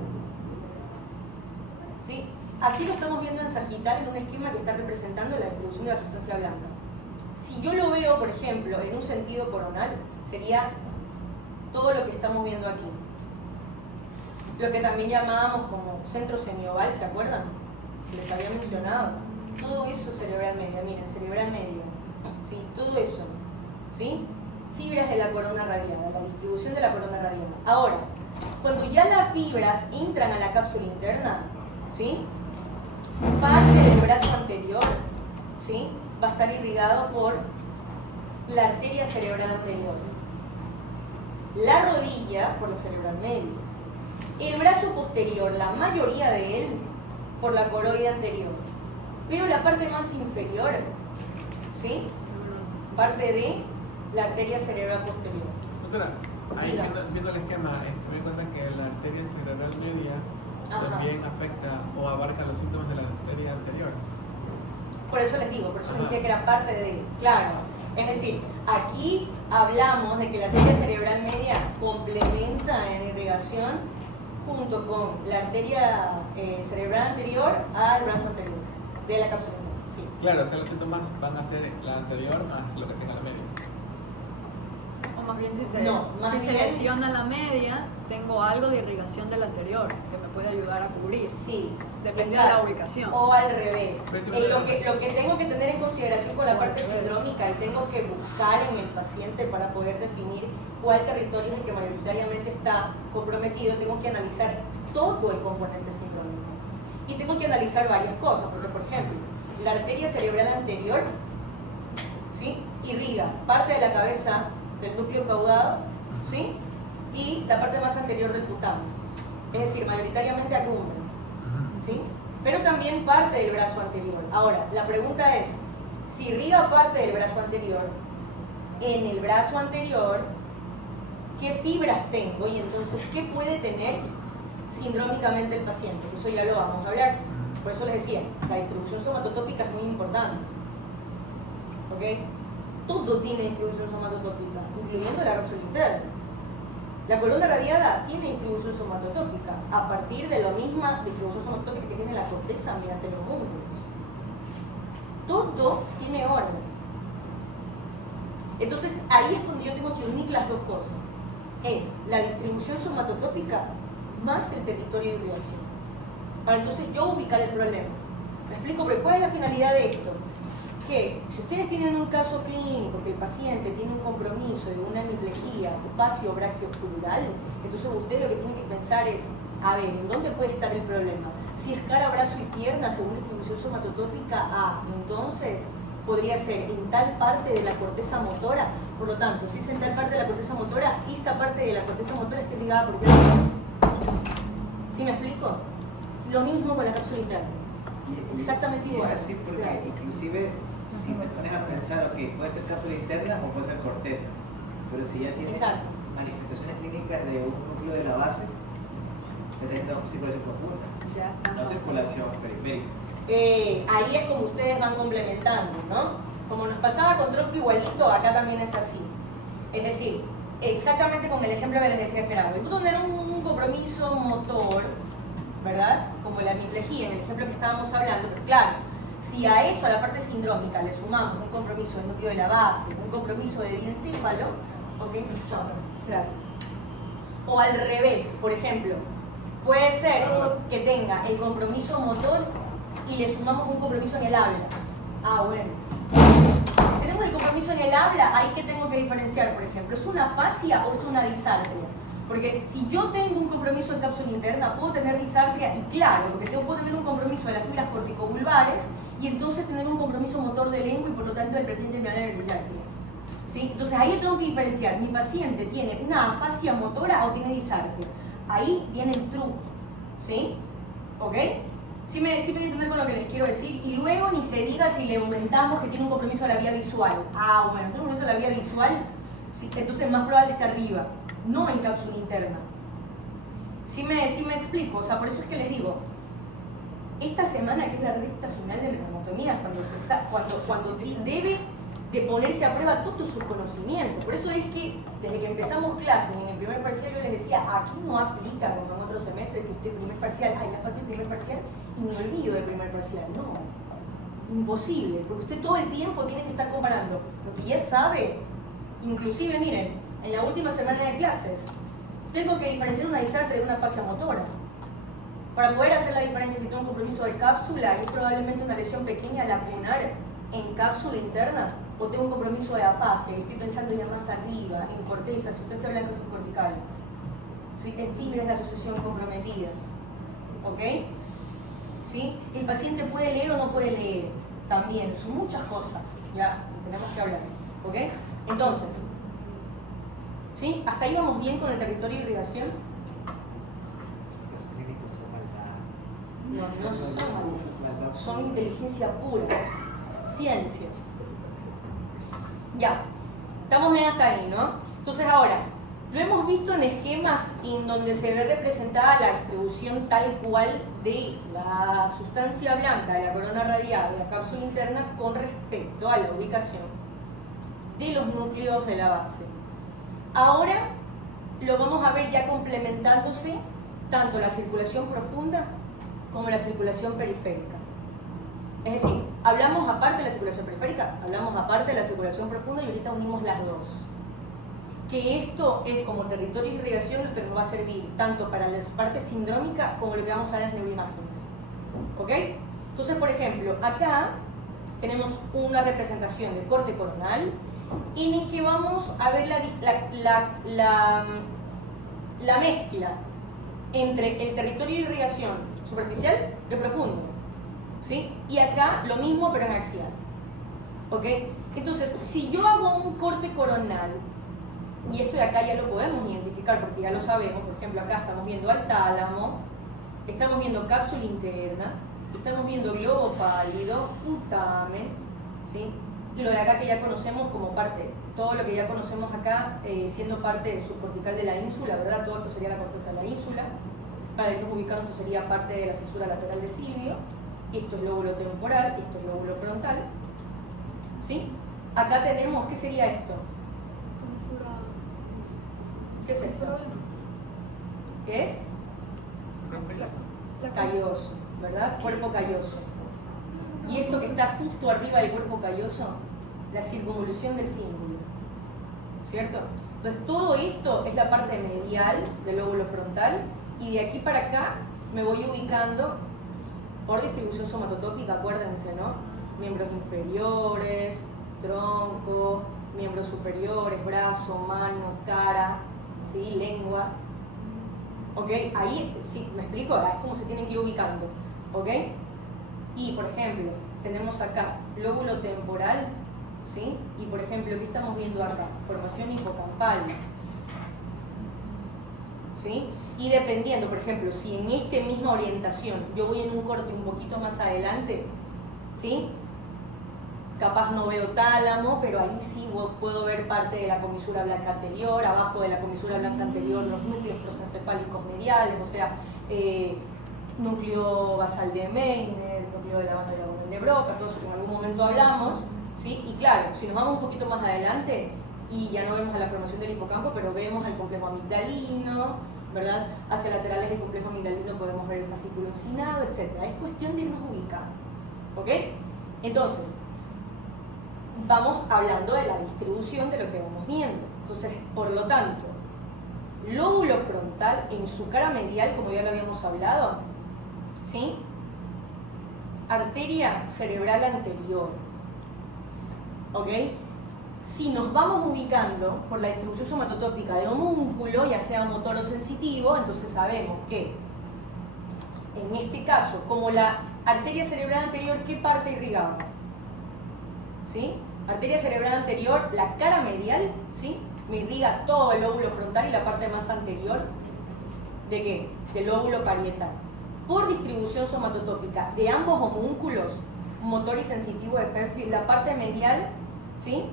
¿Sí? Así lo estamos viendo en sagital en un esquema que está representando la distribución de la sustancia blanca. Si yo lo veo, por ejemplo, en un sentido coronal, sería todo lo que estamos viendo aquí. Lo que también llamábamos como centro semioval, ¿se acuerdan? Les había mencionado. Todo eso cerebral media, miren, cerebral media. ¿Sí? Todo eso. ¿Sí? Fibras de la corona radiada, la distribución de la corona radiada. Ahora, cuando ya las fibras entran a la cápsula interna, ¿sí? Parte del brazo anterior, ¿sí? Va a estar irrigado por la arteria cerebral anterior. La rodilla por la cerebral media. El brazo posterior, la mayoría de él, por la coroide anterior. Pero la parte más inferior, ¿sí? Parte de la arteria cerebral posterior. Doctora, ahí viendo el esquema, me doy cuenta que la arteria cerebral media también afecta o abarca los síntomas de la arteria anterior. Por eso les digo, por eso les decía que era parte de... Claro, es decir, aquí hablamos de que la arteria cerebral media complementa en irrigación junto con la arteria cerebral anterior al brazo anterior de la cápsula. Sí. Claro, o sea, los síntomas van a ser la anterior más lo que tenga la media. O más bien si se bien, lesiona la media, tengo algo de irrigación del anterior que me puede ayudar a cubrir. Sí. Depende exacto. de la ubicación. O al revés. Lo que tengo que tener en consideración con la parte sindrómica y tengo que buscar en el paciente para poder definir cuál territorio es el que mayoritariamente está comprometido, tengo que analizar todo el componente sindrómico. Y tengo que analizar varias cosas, porque por ejemplo, la arteria cerebral anterior, ¿sí? Irriga parte de la cabeza del núcleo caudado, ¿sí? Y la parte más anterior del putamen. Es decir, mayoritariamente acúmulos. ¿Sí? Pero también parte del brazo anterior. Ahora, la pregunta es, si irriga parte del brazo anterior, en el brazo anterior, ¿qué fibras tengo? Y entonces, ¿qué puede tener sindrómicamente el paciente? Eso ya lo vamos a hablar. Por eso les decía, la distribución somatotópica es muy importante. ¿Ok? Todo tiene distribución somatotópica, incluyendo la cápsula interna. La columna radiada tiene distribución somatotópica a partir de la misma distribución somatotópica que tiene la corteza mediante los músculos. Todo tiene orden. Entonces ahí es cuando yo tengo que unir las dos cosas. Es la distribución somatotópica más el territorio de irrigación. Para entonces yo ubicar el problema. ¿Me explico? Pero ¿cuál es la finalidad de esto? Que si ustedes tienen un caso clínico que el paciente tiene un compromiso de una hemiplegia facio-brachioplural, entonces ustedes lo que tienen que pensar es, a ver, ¿en dónde puede estar el problema? Si es cara, brazo y pierna según distribución somatotópica, entonces podría ser en tal parte de la corteza motora. Por lo tanto, si es en tal parte de la corteza motora, esa parte de la corteza motora está irrigada por qué. ¿Sí me explico? Lo mismo con la cápsula interna. Exactamente igual. Es así porque inclusive si te pones a pensar, ok, puede ser cápsula interna o puede ser corteza. Pero si ya tienes manifestaciones clínicas de un núcleo de la base, estás haciendo circulación profunda, no circulación periférica. Ahí es como ustedes van complementando, ¿no? Como nos pasaba con tronco igualito, acá también es así. Es decir, exactamente con el ejemplo que les decía Gerardo. Tú tener un compromiso motor, ¿verdad? Como la hemiplegia, en el ejemplo que estábamos hablando, pero claro, si a eso, a la parte sindrómica, le sumamos un compromiso del núcleo de la base, un compromiso de diencéfalo, ok, chao, gracias. O al revés, por ejemplo, puede ser que tenga el compromiso motor y le sumamos un compromiso en el habla. Ah, bueno. Si tenemos el compromiso en el habla, ahí que tengo que diferenciar, por ejemplo, ¿es una fascia o es una disartria? Porque si yo tengo un compromiso en cápsula interna, puedo tener disartria y claro, porque puedo tener un compromiso de las fibras corticovulvares y entonces tener un compromiso motor de lengua y por lo tanto del pretendiente terminal brillátil. ¿Sí? Entonces ahí yo tengo que diferenciar, ¿mi paciente tiene una afasia motora o tiene disartria? Ahí viene el truco, ¿sí? ¿Ok? Sí me entienden con lo que les quiero decir. Y luego ni se diga si le aumentamos que tiene un compromiso de la vía visual. Ah, bueno, tiene un compromiso de la vía visual, sí, entonces es más probable que arriba, no en cápsula interna. ¿Sí me explico? O sea, por eso es que les digo, esta semana que es la recta final de la anatomía, cuando debe de ponerse a prueba todos sus conocimientos. Por eso es que desde que empezamos clases en el primer parcial yo les decía, aquí no aplica como en otro semestre que usted primer parcial, ya pasé el primer parcial y me olvido del primer parcial. No, imposible, porque usted todo el tiempo tiene que estar comparando lo que ya sabe. Inclusive, miren, en la última semana de clases tengo que diferenciar una disartria de una fascia motora. Para poder hacer la diferencia si tengo un compromiso de cápsula y es probablemente una lesión pequeña lacunar en cápsula interna, o tengo un compromiso de afasia, y estoy pensando ya más arriba, en corteza, si usted se habla en caso cortical, ¿sí? En fibras de asociación comprometidas, ¿ok? ¿Sí? El paciente puede leer o no puede leer, también, son muchas cosas, ya tenemos que hablar, ¿ok? Entonces, ¿sí? ¿Hasta ahí vamos bien con el territorio de irrigación? Los clínicos son maldad. No son, son inteligencia pura, ciencia. Ya, estamos bien hasta ahí, ¿no? Entonces ahora, lo hemos visto en esquemas en donde se ve representada la distribución tal cual de la sustancia blanca de la corona radial, de la cápsula interna, con respecto a la ubicación de los núcleos de la base. Ahora lo vamos a ver ya complementándose tanto la circulación profunda como la circulación periférica. Es decir, hablamos aparte de la circulación periférica, hablamos aparte de la circulación profunda y ahorita unimos las dos. Que esto es como territorio de irrigación lo que nos va a servir tanto para la parte sindrómica como lo que vamos a ver en las neuroimágenes. ¿Ok? Entonces, por ejemplo, acá tenemos una representación de corte coronal en el que vamos a ver la mezcla entre el territorio de irrigación superficial y profundo. ¿Sí? Y acá lo mismo pero en axial. ¿Ok? Entonces, si yo hago un corte coronal, y esto de acá ya lo podemos identificar porque ya lo sabemos, por ejemplo acá estamos viendo al tálamo, estamos viendo cápsula interna, estamos viendo globo pálido, putamen, ¿sí? Y lo de acá que ya conocemos como parte, todo lo que ya conocemos acá siendo parte del subcortical de la ínsula, ¿verdad? Todo esto sería la corteza de la ínsula. Para irnos ubicando, esto sería parte de la cesura lateral de Silvio. Esto es lóbulo temporal, esto es lóbulo frontal. ¿Sí? Acá tenemos, ¿qué sería esto? ¿Qué es esto? ¿Qué es? Calloso, ¿verdad? Cuerpo calloso. Y esto que está justo arriba del cuerpo calloso, la circunvolución del cíngulo. ¿Cierto? Entonces todo esto es la parte medial del lóbulo frontal y de aquí para acá me voy ubicando por distribución somatotópica, acuérdense, ¿no? Miembros inferiores, tronco, miembros superiores, brazo, mano, cara, ¿sí? Lengua. ¿Ok? Ahí, sí, ¿me explico? Es como se tienen que ir ubicando. ¿Ok? Y, por ejemplo, tenemos acá lóbulo temporal, ¿sí? Y, por ejemplo, ¿qué estamos viendo acá? Formación hipocampal. ¿Sí? Y dependiendo, por ejemplo, si en esta misma orientación yo voy en un corte un poquito más adelante, ¿sí? capaz no veo tálamo, pero ahí sí puedo ver parte de la comisura blanca anterior, abajo de la comisura blanca anterior los núcleos prosencefálicos mediales, o sea, núcleo basal de Meiner, núcleo de la banda de Broca, todo eso que en algún momento hablamos, ¿sí? Y claro, si nos vamos un poquito más adelante, y ya no vemos a la formación del hipocampo, pero vemos al complejo amigdalino, ¿verdad? Hacia laterales del complejo amigdalino podemos ver el fascículo oxinado, etc. Es cuestión de irnos ubicando, ¿ok? Entonces, vamos hablando de la distribución de lo que vamos viendo. Entonces, por lo tanto, lóbulo frontal en su cara medial, como ya lo habíamos hablado, ¿sí? Arteria cerebral anterior, ¿ok? Si nos vamos ubicando por la distribución somatotópica de homúnculo, ya sea motor o sensitivo, entonces sabemos que en este caso, como la arteria cerebral anterior, ¿qué parte irrigaba? ¿Sí? Arteria cerebral anterior, la cara medial, ¿sí? Me irriga todo el lóbulo frontal y la parte más anterior, ¿de qué? Del lóbulo parietal. Por distribución somatotópica de ambos homúnculos, motor y sensitivo de Penfield, la parte medial, ¿sí?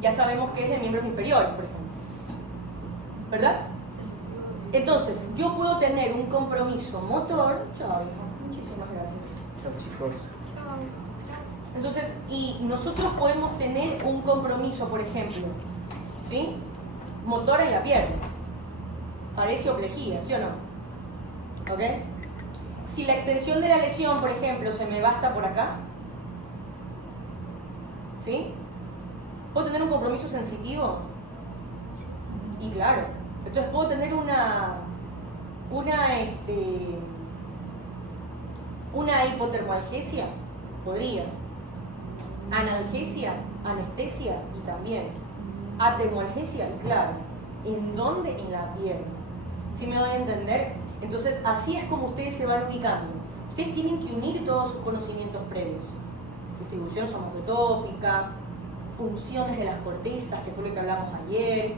Ya sabemos que es de miembros inferiores, por ejemplo. ¿Verdad? Entonces, yo puedo tener un compromiso motor. Chao, hijo. Muchísimas gracias. Chao, chicos. Entonces, y nosotros podemos tener un compromiso, por ejemplo, ¿sí? Motor en la pierna. Paresioplejía, ¿sí o no? ¿Ok? Si la extensión de la lesión, por ejemplo, se me basta por acá, ¿sí? ¿Puedo tener un compromiso sensitivo? Y claro, entonces puedo tener una hipotermalgesia, podría. Analgesia, anestesia y también. Atemoalgesia, y claro. ¿En dónde? En la pierna. ¿Sí me van a entender? Entonces, así es como ustedes se van ubicando. Ustedes tienen que unir todos sus conocimientos previos. Distribución somatotópica, funciones de las cortezas, que fue lo que hablamos ayer,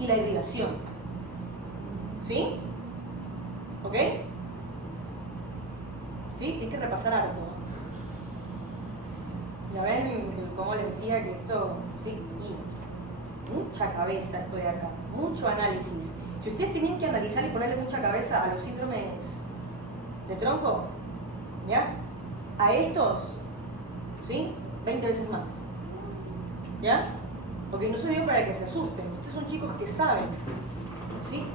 y la irrigación. ¿Sí? ¿Ok? ¿Sí? Tienes que repasar harto. Ya ven cómo les decía que esto, sí, y mucha cabeza esto de acá, mucho análisis. Si ustedes tenían que analizar y ponerle mucha cabeza a los síndromes de tronco, ¿ya? A estos, ¿sí? 20 veces más. ¿Ya? Porque no se vio para que se asusten. Ustedes son chicos que saben, ¿sí?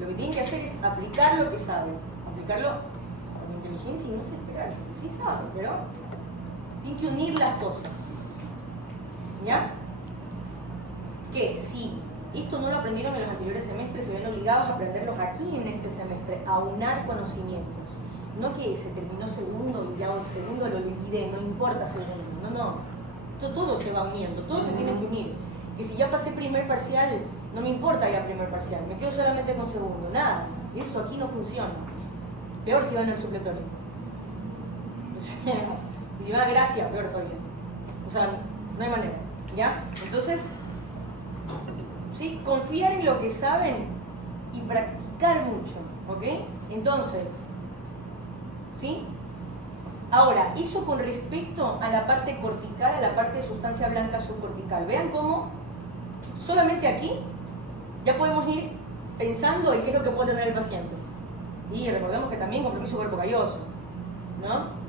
Lo que tienen que hacer es aplicar lo que saben. Aplicarlo con inteligencia y no desesperarse. Sí saben, pero tienen que unir las cosas. ¿Ya? Que si esto no lo aprendieron en los anteriores semestres, se ven obligados a aprenderlos aquí en este semestre, a unar conocimientos. No que se terminó segundo y ya el segundo lo olvidé, no importa segundo. No. Todo se va uniendo, todo se tiene que unir. Que si ya pasé primer parcial, no me importa ya primer parcial, me quedo solamente con segundo, nada. Eso aquí no funciona. Peor si van al supletorio. O sea, y si van a Gracia, peor todavía. O sea, no hay manera, ¿ya? Entonces, ¿sí? Confiar en lo que saben y practicar mucho, ¿ok? Entonces, ¿sí? Ahora, eso con respecto a la parte cortical, a la parte de sustancia blanca subcortical. Vean cómo solamente aquí ya podemos ir pensando en qué es lo que puede tener el paciente. Y recordemos que también compromiso cuerpo calloso, ¿no?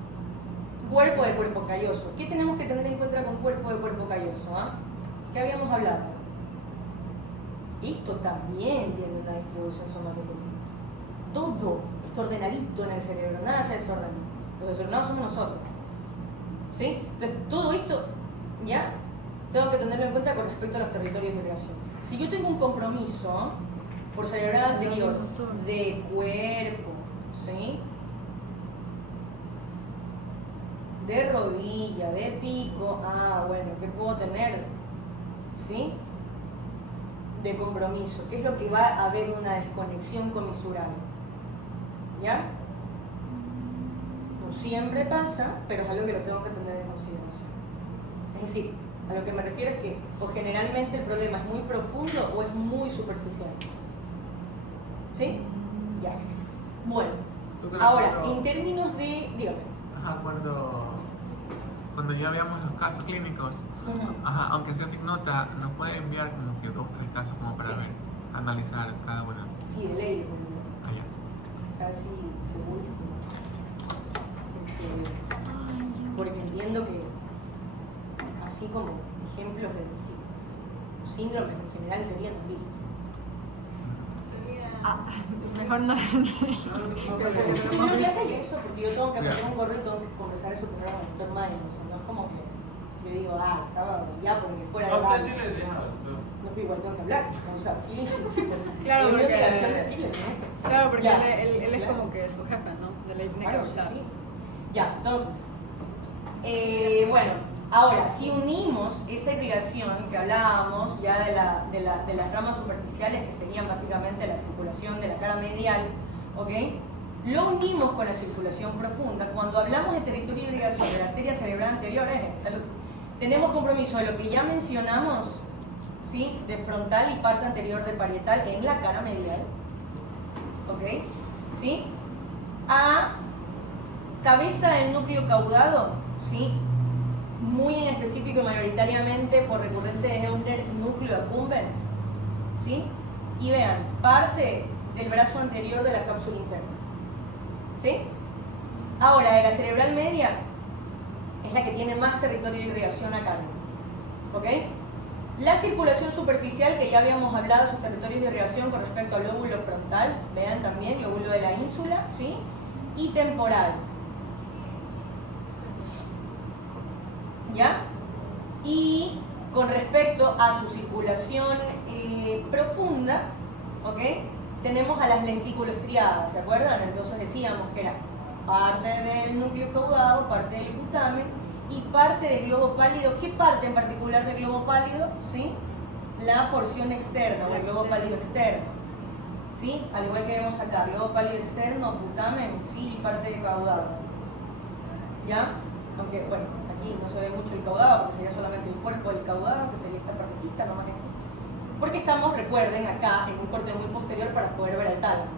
Cuerpo de cuerpo calloso. ¿Qué tenemos que tener en cuenta con cuerpo de cuerpo calloso? ¿Qué habíamos hablado? Esto también tiene una distribución somatotópica. Todo está ordenadito en el cerebro, nada se desordena. Los desordenados somos nosotros. ¿Sí? Entonces, todo esto, ¿ya? Tengo que tenerlo en cuenta con respecto a los territorios de irrigación. Si yo tengo un compromiso por cerebral anterior de cuerpo, ¿sí? De rodilla, de pico, bueno, ¿qué puedo tener? ¿Sí? De compromiso, ¿qué es lo que va a haber una desconexión comisural? ¿Ya? No siempre pasa, pero es algo que lo tengo que tener en consideración. Es decir, a lo que me refiero es que o generalmente el problema es muy profundo o es muy superficial. ¿Sí? Ya. Bueno, ahora, en términos de... Dígame. Ajá, cuando cuando ya veamos los casos clínicos, ajá, aunque sea sin nota, nos puede enviar como que 2 o 3 casos como para ver, analizar cada uno. Sí, de ley. Allá. Casi segurísimo. Porque entiendo que, así como ejemplos de síndromes en general, en teoría no vi. Mejor no. Yo tengo que hacer eso porque yo tengo que aprender un correo y tengo que conversar eso primero con el doctor Mayo. O sea, no es como que yo digo, sábado, ya, porque fuera de la. No, pero igual tengo que hablar. O sea, sí, Claro, es mi porque- obligación decirle, ¿no? Claro, porque Ya, él es claro. como que su jefe, ¿no? De ley tiene que Claro, sí, avisar. sí. Ya, entonces, bueno, ahora, si unimos esa irrigación que hablábamos ya de las ramas superficiales, que serían básicamente la circulación de la cara medial, ¿ok? Lo unimos con la circulación profunda. Cuando hablamos de territorio de irrigación de la arteria cerebral anterior, salud, tenemos compromiso de lo que ya mencionamos, ¿sí? De frontal y parte anterior del parietal en la cara medial, ¿ok? ¿Sí? A cabeza del núcleo caudado, ¿sí? Muy en específico y mayoritariamente por recurrente de Heusner, núcleo accumbens, ¿sí? Y vean, parte del brazo anterior de la cápsula interna, ¿sí? Ahora, de la cerebral media es la que tiene más territorio de irrigación a cargo, ¿ok? La circulación superficial, que ya habíamos hablado de sus territorios de irrigación con respecto al lóbulo frontal, vean también, lóbulo de la ínsula, ¿sí? Y temporal, ¿ya? Y con respecto a su circulación profunda, ¿ok? Tenemos a las lentículos estriadas, ¿se acuerdan? Entonces decíamos que era parte del núcleo caudado, parte del putamen y parte del globo pálido. ¿Qué parte en particular del globo pálido? ¿Sí? La porción externa o el globo pálido externo, ¿sí? Al igual que vemos acá, globo pálido externo, putamen, sí, y parte del caudado, ¿ya? Aunque, bueno, aquí no se ve mucho el caudado, porque sería solamente el cuerpo del caudado, que sería esta partecita, nomás aquí. Porque estamos, recuerden, acá en un corte muy posterior para poder ver el tálamo,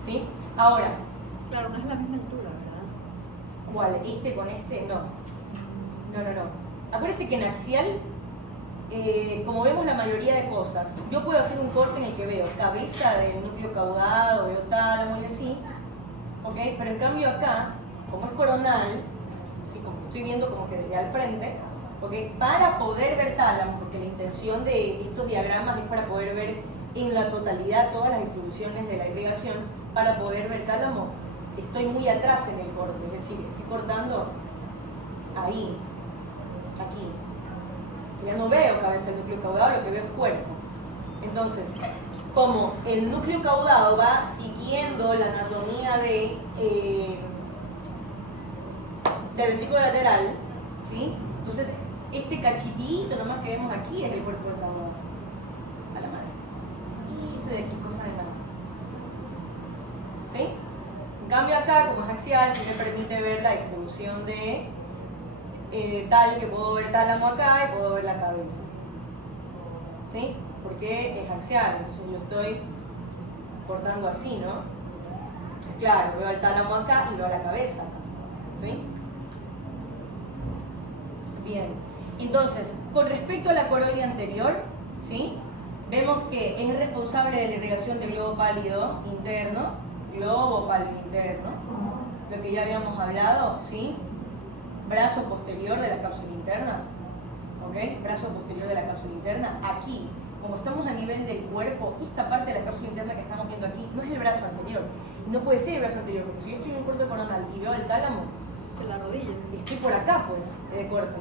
¿sí? Ahora, Claro, no es la misma altura, ¿verdad? ¿cuál? ¿Este con este? No. Acuérdense que en axial, como vemos la mayoría de cosas, yo puedo hacer un corte en el que veo cabeza del núcleo caudado, veo tálamo y así, ¿ok? Pero en cambio acá, como es coronal, ¿sí? Como estoy viendo como que desde al frente, ¿ok? Para poder ver tálamo, porque la intención de estos diagramas es para poder ver en la totalidad todas las distribuciones de la irrigación, para poder ver tálamo, estoy muy atrás en el corte, es decir, estoy cortando ahí, aquí. Ya no veo cabeza del núcleo caudado, lo que veo es cuerpo. Entonces, como el núcleo caudado va siguiendo la anatomía del ventrículo lateral, ¿sí? Entonces, este cachitito nomás que vemos aquí es el cuerpo del caudado. A la madre. Y esto de aquí, cosa de nada. ¿Sí? En cambio acá, como es axial, sí me permite ver la distribución de tal que puedo ver tálamo acá y puedo ver la cabeza. ¿Sí? Porque es axial, entonces yo estoy cortando así, ¿no? Claro, veo el tálamo acá y veo la cabeza acá. ¿Sí? Bien. Entonces, con respecto a la coroide anterior, ¿sí? Vemos que es responsable de la irrigación del globo pálido interno, lo que ya habíamos hablado, ¿sí? Brazo posterior de la cápsula interna, ¿ok? Brazo posterior de la cápsula interna. Aquí, como estamos a nivel del cuerpo, esta parte de la cápsula interna que estamos viendo aquí no es el brazo anterior. No puede ser el brazo anterior, porque si yo estoy en un corte coronal y veo el tálamo, De la rodilla. estoy por acá, pues, de corte.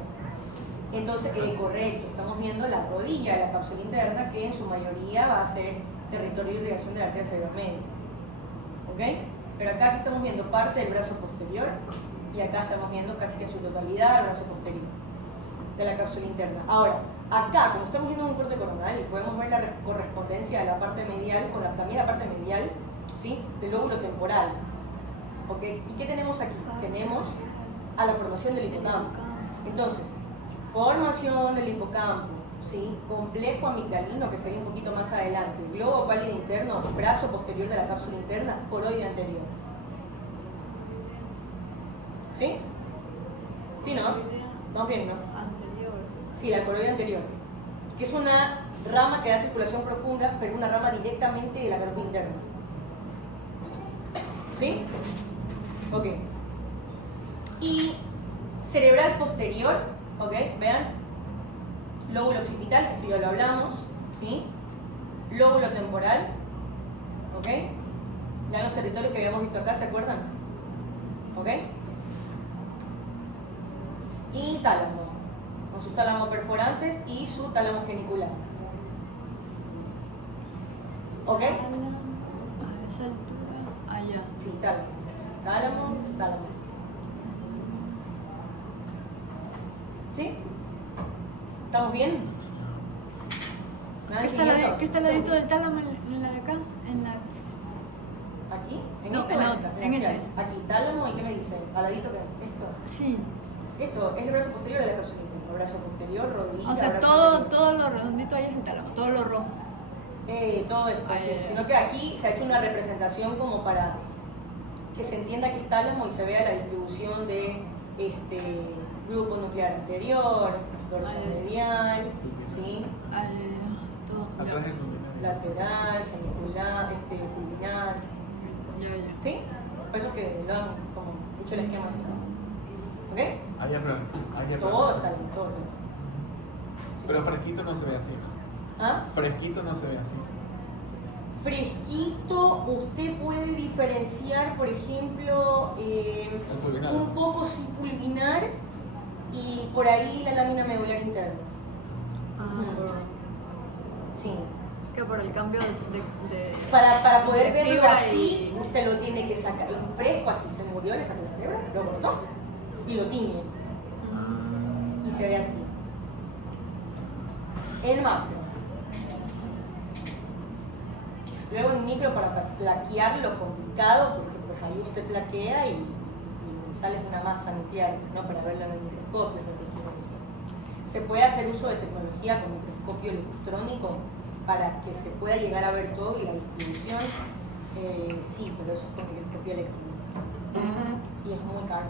Entonces, correcto, estamos viendo la rodilla de la cápsula interna, que en su mayoría va a ser territorio de irrigación de la arteria cerebral media. ¿Ok? Pero acá sí estamos viendo parte del brazo posterior y acá estamos viendo casi que en su totalidad el brazo posterior de la cápsula interna. Ahora, acá, como estamos viendo un corte coronal y podemos ver la correspondencia de la parte medial con también la parte medial, ¿sí? Del lóbulo temporal. ¿Ok? ¿Y qué tenemos aquí? Tenemos a la formación del hipocampo. Entonces, formación del hipocampo, ¿sí? Complejo amigdalino, que sería un poquito más adelante, globo pálido interno, brazo posterior de la cápsula interna, coroide anterior. ¿Sí? ¿Sí, no? ¿Vamos bien, no? Anterior. Sí, la coroide anterior. Que es una rama que da circulación profunda, pero es una rama directamente de la carótida interna. ¿Sí? Ok. Y cerebral posterior, ok, vean, lóbulo occipital, que esto ya lo hablamos, ¿sí? Lóbulo temporal, ok. Vean los territorios que habíamos visto acá, ¿se acuerdan? Ok. Y tálamo, con sus tálamos perforantes y su tálamo genicular. ¿Ok? A esa altura. Allá. Sí, tálamo. Tálamo, tálamo. ¿Sí? ¿Estamos bien? ¿Me van siguiendo? ¿Qué está al ladito del tálamo en la de acá? En la... ¿Aquí? ¿En No, este en o la esta? otra, en axial. ese. Aquí, tálamo, ¿y qué me dice? ¿Al ladito qué? Esto. Sí. Esto es el brazo posterior de la cápsula interna. Brazo posterior, rodilla, O sea, brazo todo, anterior. todo lo redondito ahí es el tálamo, todo lo rojo. Todo esto, Ay, sí. ay, ay. Sino que aquí se ha hecho una representación como para que se entienda que es tálamo y se vea la distribución de grupo nuclear anterior, dorso Ay, ay. medial, ¿sí? Todo. Atrás del lumen. Lateral, genicular, pulvinar, Ya. ¿sí? Por eso es que lo han como hecho el esquema así. ¿Ok? Ahí es plano. Ahí es Todo plano. tálamo, todo tálamo. Sí, Pero sí, sí. fresquito no se ve así, ¿no? ¿Ah? Fresquito no se ve así. Fresquito, usted puede diferenciar, por ejemplo, El pulvinar. un poco pulvinar y por ahí la lámina medular interna. Sí. Que por el cambio de Para poder de verlo fibra así, y- usted lo tiene que sacar en fresco, así se murió, le sacó el cerebro, lo cortó y lo tiñe y se ve así. En macro. Luego en micro para plaquear lo complicado, porque pues ahí usted plaquea y sale una masa nuclear, ¿no? Para verlo en el microscopio, es lo que quiero decir. Se puede hacer uso de tecnología con microscopio electrónico para que se pueda llegar a ver todo y la distribución, sí, pero eso es con microscopio electrónico. Y es muy caro.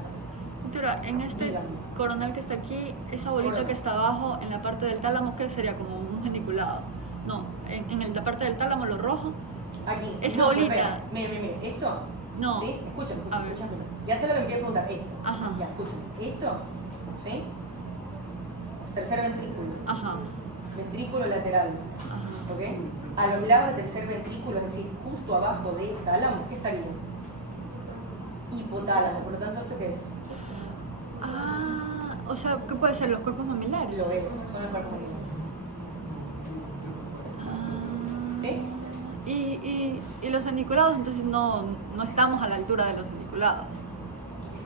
Pero en este Dígame. coronal que está aquí, esa bolita Coronal. que está abajo, en la parte del tálamo, que sería como un geniculado. No, la parte del tálamo, lo rojo. Aquí. Esa no, bolita. espera, mire, esto. No. ¿Sí? Escúchame, A ver. escúchame. Ya sé lo que me quiere preguntar. Esto. Ajá. Ya, escúchame. Esto, ¿sí? Tercer ventrículo. Ajá. Ventrículos laterales. Ajá. ¿Ok? A los lados del tercer ventrículo, es decir, justo abajo del tálamo, ¿qué estaría? Hipotálamo. Por lo tanto, ¿esto qué es? Ah, o sea, ¿qué puede ser? Los cuerpos mamilares. Lo es. Son los cuerpos mamilares. Ah. ¿Sí? Y los geniculados, entonces no estamos a la altura de los geniculados.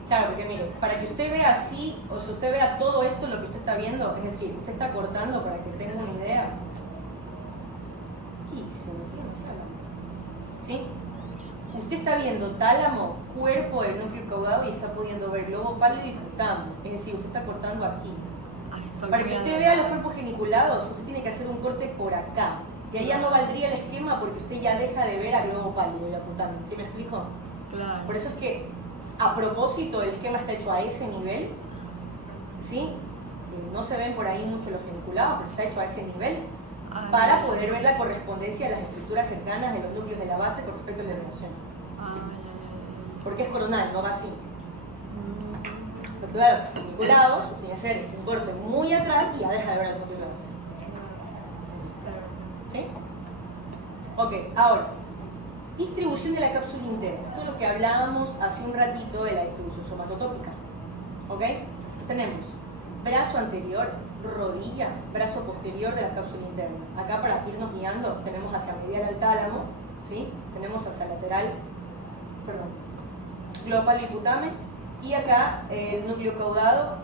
Claro, porque mire, para que usted vea así, o sea, usted vea todo esto, lo que usted está viendo, es decir, usted está cortando para que tenga una idea. ¿Qué se me fue? No sé hablar. ¿Sí? Usted está viendo tálamo, cuerpo del núcleo caudado y está pudiendo ver globo pálido y hipotálamo. Es decir, usted está cortando aquí. Ay, estoy Para que viendo. usted vea los cuerpos geniculados, usted tiene que hacer un corte por acá. Y ahí ya no valdría el esquema porque usted ya deja de ver a globo pálido y hipotálamo. ¿Sí me explico? Claro. Por eso es que, a propósito, el esquema está hecho a ese nivel, ¿sí? No se ven por ahí mucho los geniculados, pero está hecho a ese nivel Ay, para poder ver la correspondencia de las estructuras cercanas de los núcleos de la base con respecto a la emoción. Porque es coronal, no va así. Porque claro, los geniculados tiene que hacer un corte muy atrás y ya deja de ver al núcleo de la base. ¿Sí? Ok, ahora, distribución de la cápsula interna. Esto es lo que hablábamos hace un ratito de la distribución somatotópica. ¿Ok? Tenemos brazo anterior, rodilla, brazo posterior de la cápsula interna. Acá para irnos guiando tenemos hacia medial al tálamo, ¿sí? Tenemos hacia lateral, global hipotálamo, y acá el núcleo caudado,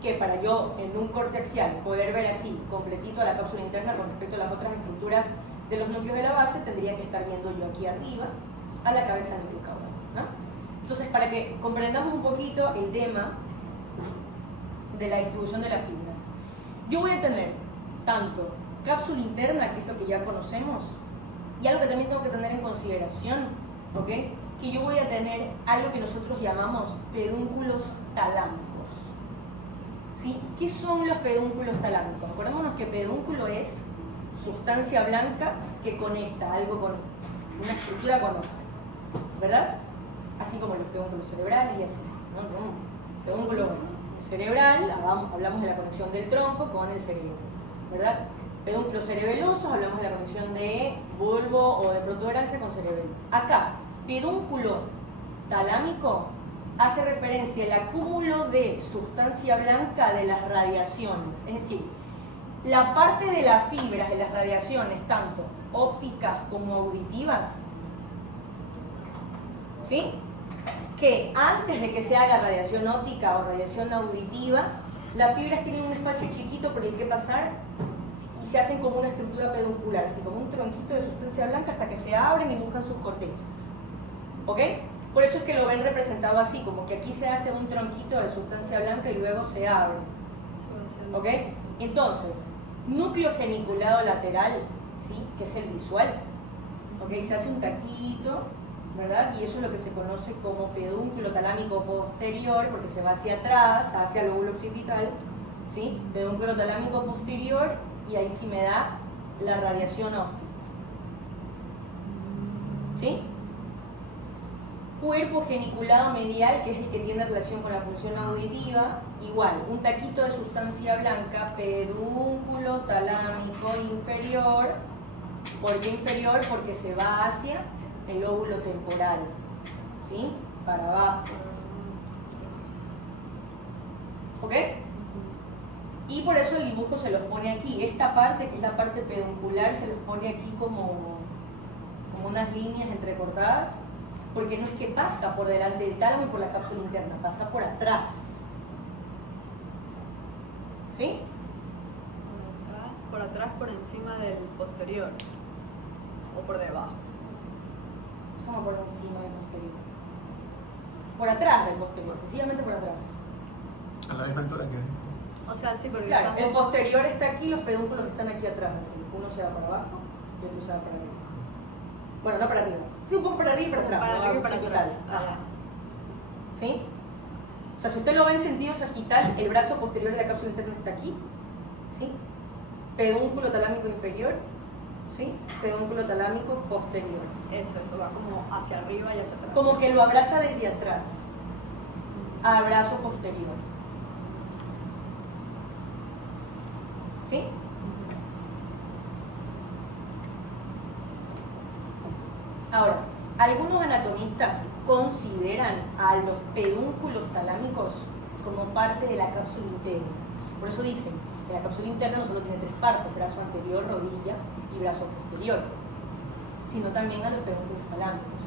que para yo en un corte axial poder ver así completito a la cápsula interna con respecto a las otras estructuras de los núcleos de la base, tendría que estar viendo yo aquí arriba a la cabeza del núcleo caudado, ¿no? Entonces, para que comprendamos un poquito el tema de la distribución de las fibras, yo voy a tener tanto cápsula interna, que es lo que ya conocemos, y algo que también tengo que tener en consideración, ¿ok? Que yo voy a tener algo que nosotros llamamos pedúnculos talámicos, ¿Sí? ¿Qué son los pedúnculos talámicos? Acordémonos que pedúnculo es sustancia blanca que conecta algo con una estructura con otra, ¿verdad? Así como los pedúnculos cerebrales y así, ¿no? Pedúnculo cerebral, hablamos de la conexión del tronco con el cerebro, ¿verdad? Pedúnculos cerebelosos, hablamos de la conexión de bulbo o de protuberancia con cerebelo. Acá, pedúnculo talámico hace referencia al acúmulo de sustancia blanca de las radiaciones, es decir, la parte de las fibras de las radiaciones, tanto ópticas como auditivas, ¿sí? Que antes de que se haga radiación óptica o radiación auditiva, las fibras tienen un espacio chiquito por el que pasar y se hacen como una estructura peduncular, así como un tronquito de sustancia blanca hasta que se abren y buscan sus cortezas. ¿Ok? Por eso es que lo ven representado así, como que aquí se hace un tronquito de sustancia blanca y luego se abre. ¿Ok? Entonces, núcleo geniculado lateral, ¿sí? Que es el visual. ¿Ok? Se hace un taquito, ¿verdad? Y eso es lo que se conoce como pedúnculo talámico posterior, porque se va hacia atrás, hacia el lóbulo occipital, ¿sí? Pedúnculo talámico posterior, y ahí sí me da la radiación óptica. ¿Sí? Cuerpo geniculado medial, que es el que tiene relación con la función auditiva, igual, un taquito de sustancia blanca, pedúnculo talámico inferior. ¿Por qué inferior? Porque se va hacia el lóbulo temporal, ¿sí? Para abajo. ¿Ok? Y por eso el dibujo se los pone aquí. Esta parte, que es la parte peduncular, se los pone aquí como unas líneas entrecortadas, porque no es que pasa por delante del tálamo y por la cápsula interna, pasa por atrás. ¿Sí? Por atrás, por encima del posterior. O por debajo. Como por encima del posterior. Por atrás del posterior, sencillamente por atrás. A la misma altura que es. O sea, sí, porque Claro, el estamos... posterior está aquí, los pedúnculos están aquí atrás, así. Uno se va para abajo y otro se va para arriba. Bueno, no para arriba. Sí, un poco para arriba y para atrás. Para ¿no? arriba y para Occipital. atrás. Ajá. ¿Sí? O sea, si usted lo ve en sentido sagital, el brazo posterior de la cápsula interna está aquí. ¿Sí? Pedúnculo talámico inferior. ¿Sí? Pedúnculo talámico posterior. Eso va como hacia arriba y hacia atrás. Como que lo abraza desde atrás a brazo posterior. ¿Sí? Ahora, algunos anatomistas consideran a los pedúnculos talámicos como parte de la cápsula interna. Por eso dicen que la cápsula interna no solo tiene tres partes, brazo anterior, rodilla y brazo posterior, sino también a los pedúnculos talámicos.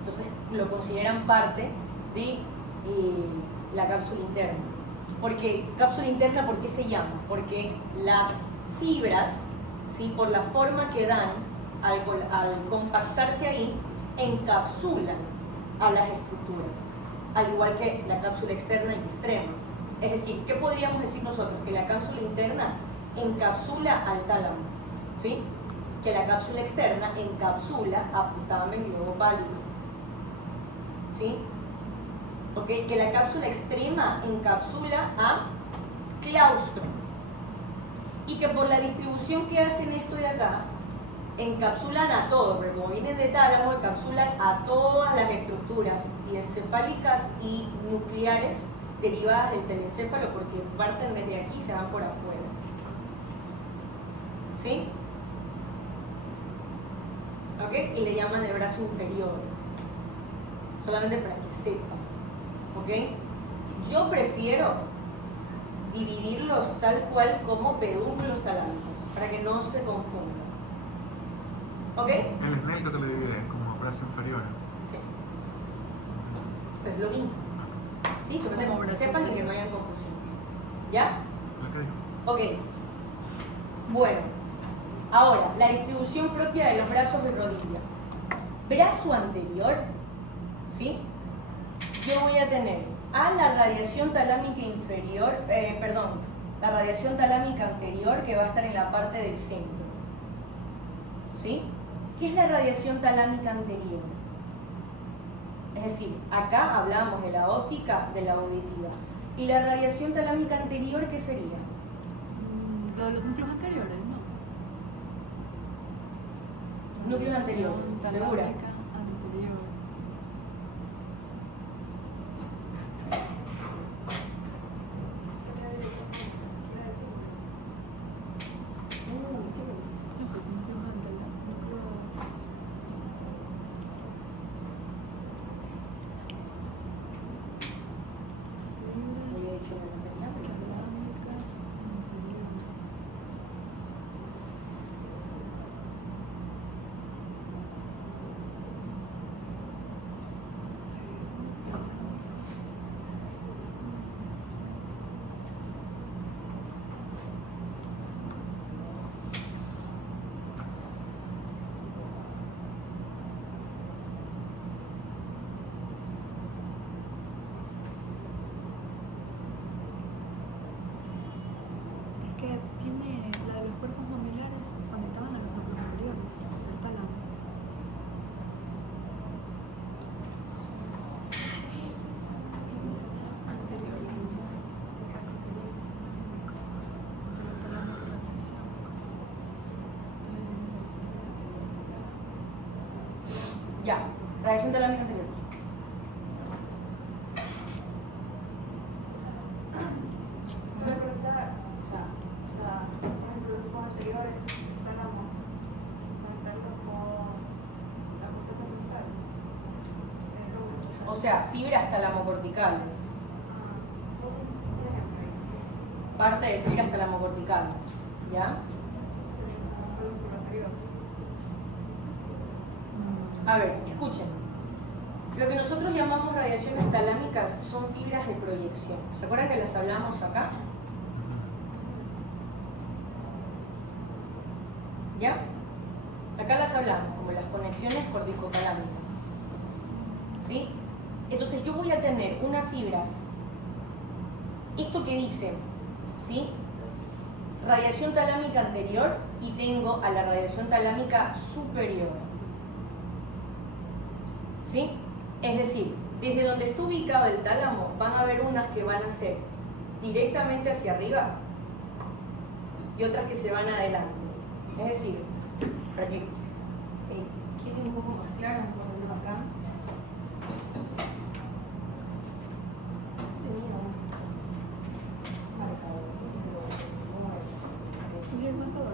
Entonces lo consideran parte de la cápsula interna. Porque cápsula interna, ¿por qué se llama? Porque las fibras, ¿sí? Por la forma que dan, al compactarse ahí, encapsulan a las estructuras, al igual que la cápsula externa y extrema. Es decir, ¿qué podríamos decir nosotros? Que la cápsula interna encapsula al tálamo, ¿sí? Que la cápsula externa encapsula a putamen y globo pálido, ¿sí? ¿Ok? Que la cápsula extrema encapsula a claustro, y que por la distribución que hacen esto de acá, encapsulan a todo, pero como vienen de tálamo, encapsulan a todas las estructuras diencefálicas y nucleares derivadas del telencéfalo, porque parten desde aquí y se van por afuera. ¿Sí? ¿Ok? Y le llaman el brazo inferior, solamente para que sepan. ¿Ok? Yo prefiero dividirlos tal cual como pedúnculos talámicos, para que no se confundan. ¿Ok? El SNEL creo que lo divide como brazo inferior. Sí. Pues lo mismo. Sí, solamente Como para que brazo sepan y que inferior. no hayan confusiones. ¿Ya? ¿Lo que dijo? Ok. Bueno. Ahora, la distribución propia de los brazos de rodilla. Brazo anterior, ¿sí? Yo voy a tener a la radiación talámica inferior, la radiación talámica anterior, que va a estar en la parte del centro. ¿Sí? ¿Qué es la radiación talámica anterior? Es decir, acá hablamos de la óptica, de la auditiva. ¿Y la radiación talámica anterior qué sería? Lo de los núcleos anteriores, ¿no? Núcleos anteriores, ¿segura? Talámica anterior. Uy, ¿qué es? Núcleos anteriores. Había dicho que no tenía, pero no. Es que tiene la de los cuerpos mamilares conectaban a los núcleos anteriores del tálamo. Anterior línea. Ya, radiación talámica anterior. Una pregunta, o sea, por ejemplo, los grupos anteriores, tálamo, conectarlos con la corteza frontal. O sea, fibras talamocorticales. Un ejemplo, Parte de fibras talamocorticales. ¿Ya? sería como un pedúnculo anterior. A ver, escuchen. Lo que nosotros llamamos radiaciones talámicas son fibras de proyección. ¿Se acuerdan que las hablamos acá? ¿Ya? Acá las hablamos, como las conexiones corticotalámicas. ¿Sí? Entonces yo voy a tener unas fibras, esto que dice, ¿sí? Radiación talámica anterior y tengo a la radiación talámica superior. ¿Sí? Es decir, desde donde está ubicado el tálamo van a haber unas que van a ser directamente hacia arriba y otras que se van adelante. Es decir, para que quede un poco más claro, vamos a ponerlo acá. Tenía marcado, pero ¿Y el marcador?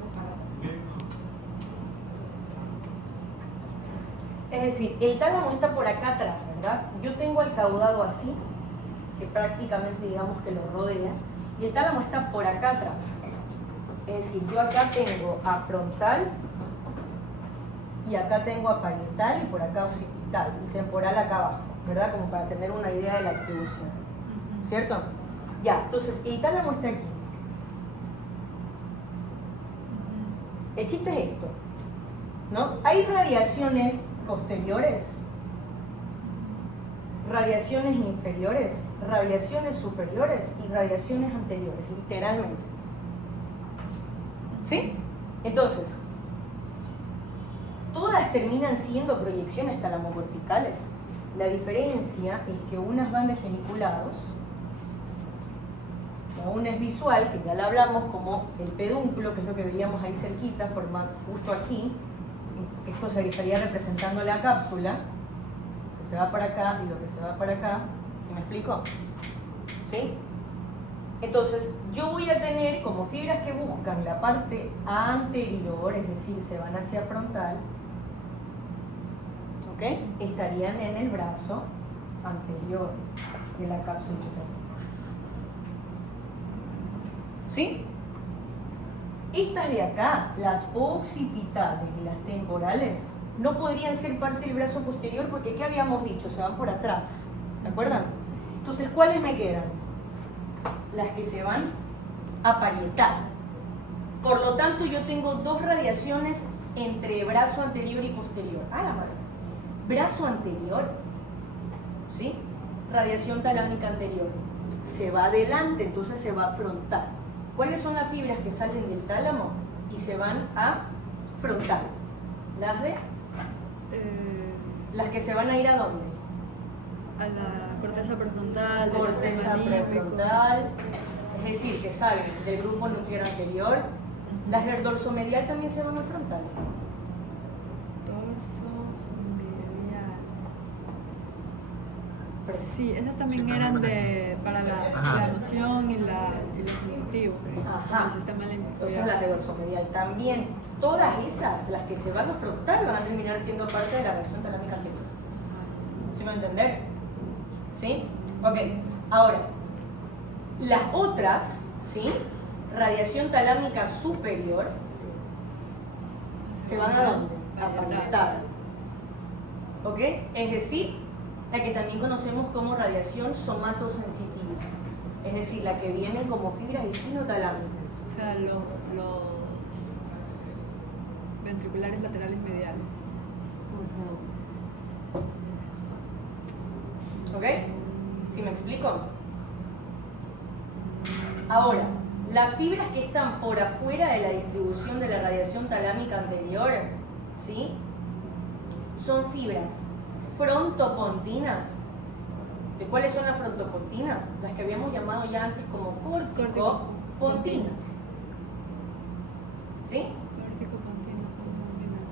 es decir, el tálamo está por acá atrás, ¿verdad? Yo tengo el caudado así, que prácticamente digamos que lo rodea, y el tálamo está por acá atrás. Es decir, yo acá tengo a frontal, y acá tengo a parietal, y por acá occipital, y temporal acá abajo, ¿verdad? Como para tener una idea de la distribución. ¿Cierto? Ya, entonces el tálamo está aquí. El chiste es esto, ¿no? Hay radiaciones posteriores, radiaciones inferiores, radiaciones superiores y radiaciones anteriores, literalmente. ¿Sí? Entonces, todas terminan siendo proyecciones talamocorticales. La diferencia es que unas van de geniculados, una es visual, que ya la hablamos, como el pedúnculo, que es lo que veíamos ahí cerquita, formado justo aquí. Esto se estaría representando la cápsula, que se va para acá y lo que se va para acá. ¿Sí me explico? ¿Sí? Entonces, yo voy a tener como fibras que buscan la parte anterior, es decir, se van hacia frontal, ¿ok? Estarían en el brazo anterior de la cápsula. ¿Sí? Estas de acá, las occipitales y las temporales, no podrían ser parte del brazo posterior porque, ¿qué habíamos dicho? Se van por atrás. ¿Se acuerdan? Entonces, ¿cuáles me quedan? Las que se van a parietal. Por lo tanto, yo tengo dos radiaciones entre brazo anterior y posterior. Ah, la madre. Brazo anterior, ¿sí? Radiación talámica anterior. Se va adelante, entonces se va a frontal. ¿Cuáles son las fibras que salen del tálamo y se van a frontal? Las de... Las que se van a ir ¿a dónde? A la corteza prefrontal, del corteza sistema límbico. prefrontal, es decir, que salen del grupo nuclear anterior. Las del dorso medial también se van al frontal. Dorso medial. Sí, esas también Sí, eran también. para la Ajá. emoción y lo sensitivo. Ajá. El sistema límbico. Entonces las de dorso medial también. Todas esas, las que se van al frontal, van a terminar siendo parte de la reacción talámica anterior. ¿Sí me van a entender? ¿Sí? Ok. Ahora, las otras, ¿sí? Radiación talámica superior, ¿se van a dónde? A parietal. ¿Ok? Es decir, la que también conocemos como radiación somatosensitiva. Es decir, la que viene como fibras espinotalámicas. O sea, los ventriculares laterales mediales. ¿Ok? ¿Sí me explico? Ahora, las fibras que están por afuera de la distribución de la radiación talámica anterior, ¿sí? Son fibras frontopontinas. ¿De cuáles son las frontopontinas? Las que habíamos llamado ya antes como corticopontinas. ¿Sí?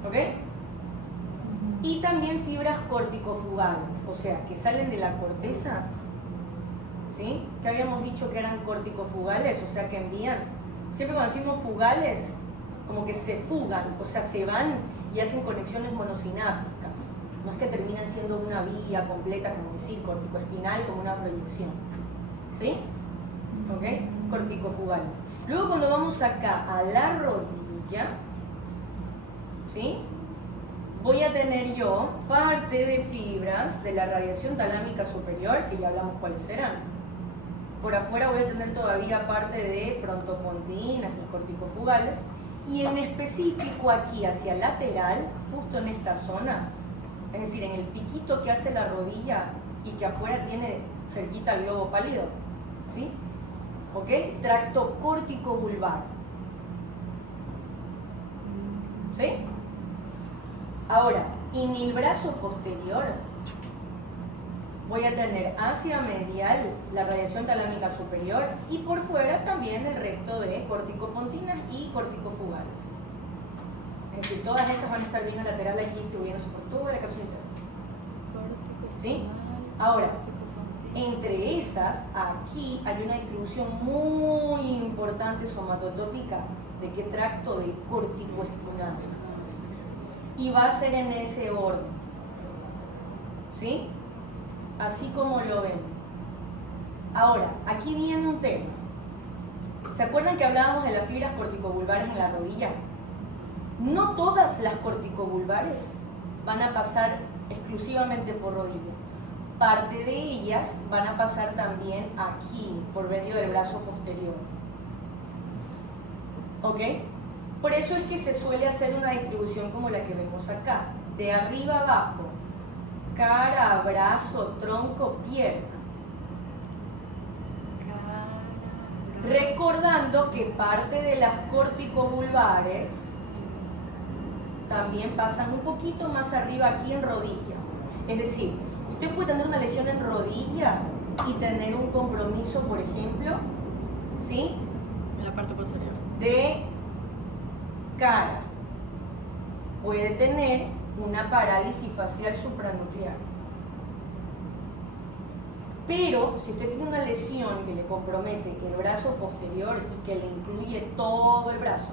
¿Ok? Y también fibras corticofugales, o sea, que salen de la corteza, ¿sí? Que habíamos dicho que eran corticofugales, o sea, que envían. Siempre cuando decimos fugales, como que se fugan, o sea, se van y hacen conexiones monosinápticas. No es que terminan siendo una vía completa, como decir, corticoespinal, como una proyección. ¿Sí? ¿Ok? Corticofugales. Luego cuando vamos acá a la rodilla, ¿sí? Voy a tener yo parte de fibras de la radiación talámica superior, que ya hablamos cuáles serán. Por afuera voy a tener todavía parte de frontopontinas y corticofugales, y en específico aquí hacia lateral, justo en esta zona, es decir, en el piquito que hace la rodilla y que afuera tiene cerquita el globo pálido, ¿sí? ¿Ok? Tracto córtico-vulvar. ¿Sí? Ahora, en el brazo posterior voy a tener hacia medial la radiación talámica superior y por fuera también el resto de corticopontinas y corticofugales. Es decir, todas esas van a estar bien lateral aquí distribuyéndose por toda la cápsula interna. ¿Sí? Ahora, entre esas, aquí hay una distribución muy importante somatotópica. ¿De qué tracto? De corticoespinal. Y va a ser en ese orden. ¿Sí? Así como lo ven. Ahora, aquí viene un tema. ¿Se acuerdan que hablábamos de las fibras corticovulvares en la rodilla? No todas las corticovulvares van a pasar exclusivamente por rodilla. Parte de ellas van a pasar también aquí, por medio del brazo posterior. ¿Ok? Por eso es que se suele hacer una distribución como la que vemos acá, de arriba abajo, cara, brazo, tronco, pierna. Recordando que parte de las corticovulvares también pasan un poquito más arriba aquí en rodilla. Es decir, usted puede tener una lesión en rodilla y tener un compromiso, por ejemplo, ¿sí? En la parte posterior. De cara. Puede tener una parálisis facial supranuclear. Pero si usted tiene una lesión que le compromete el brazo posterior y que le incluye todo el brazo,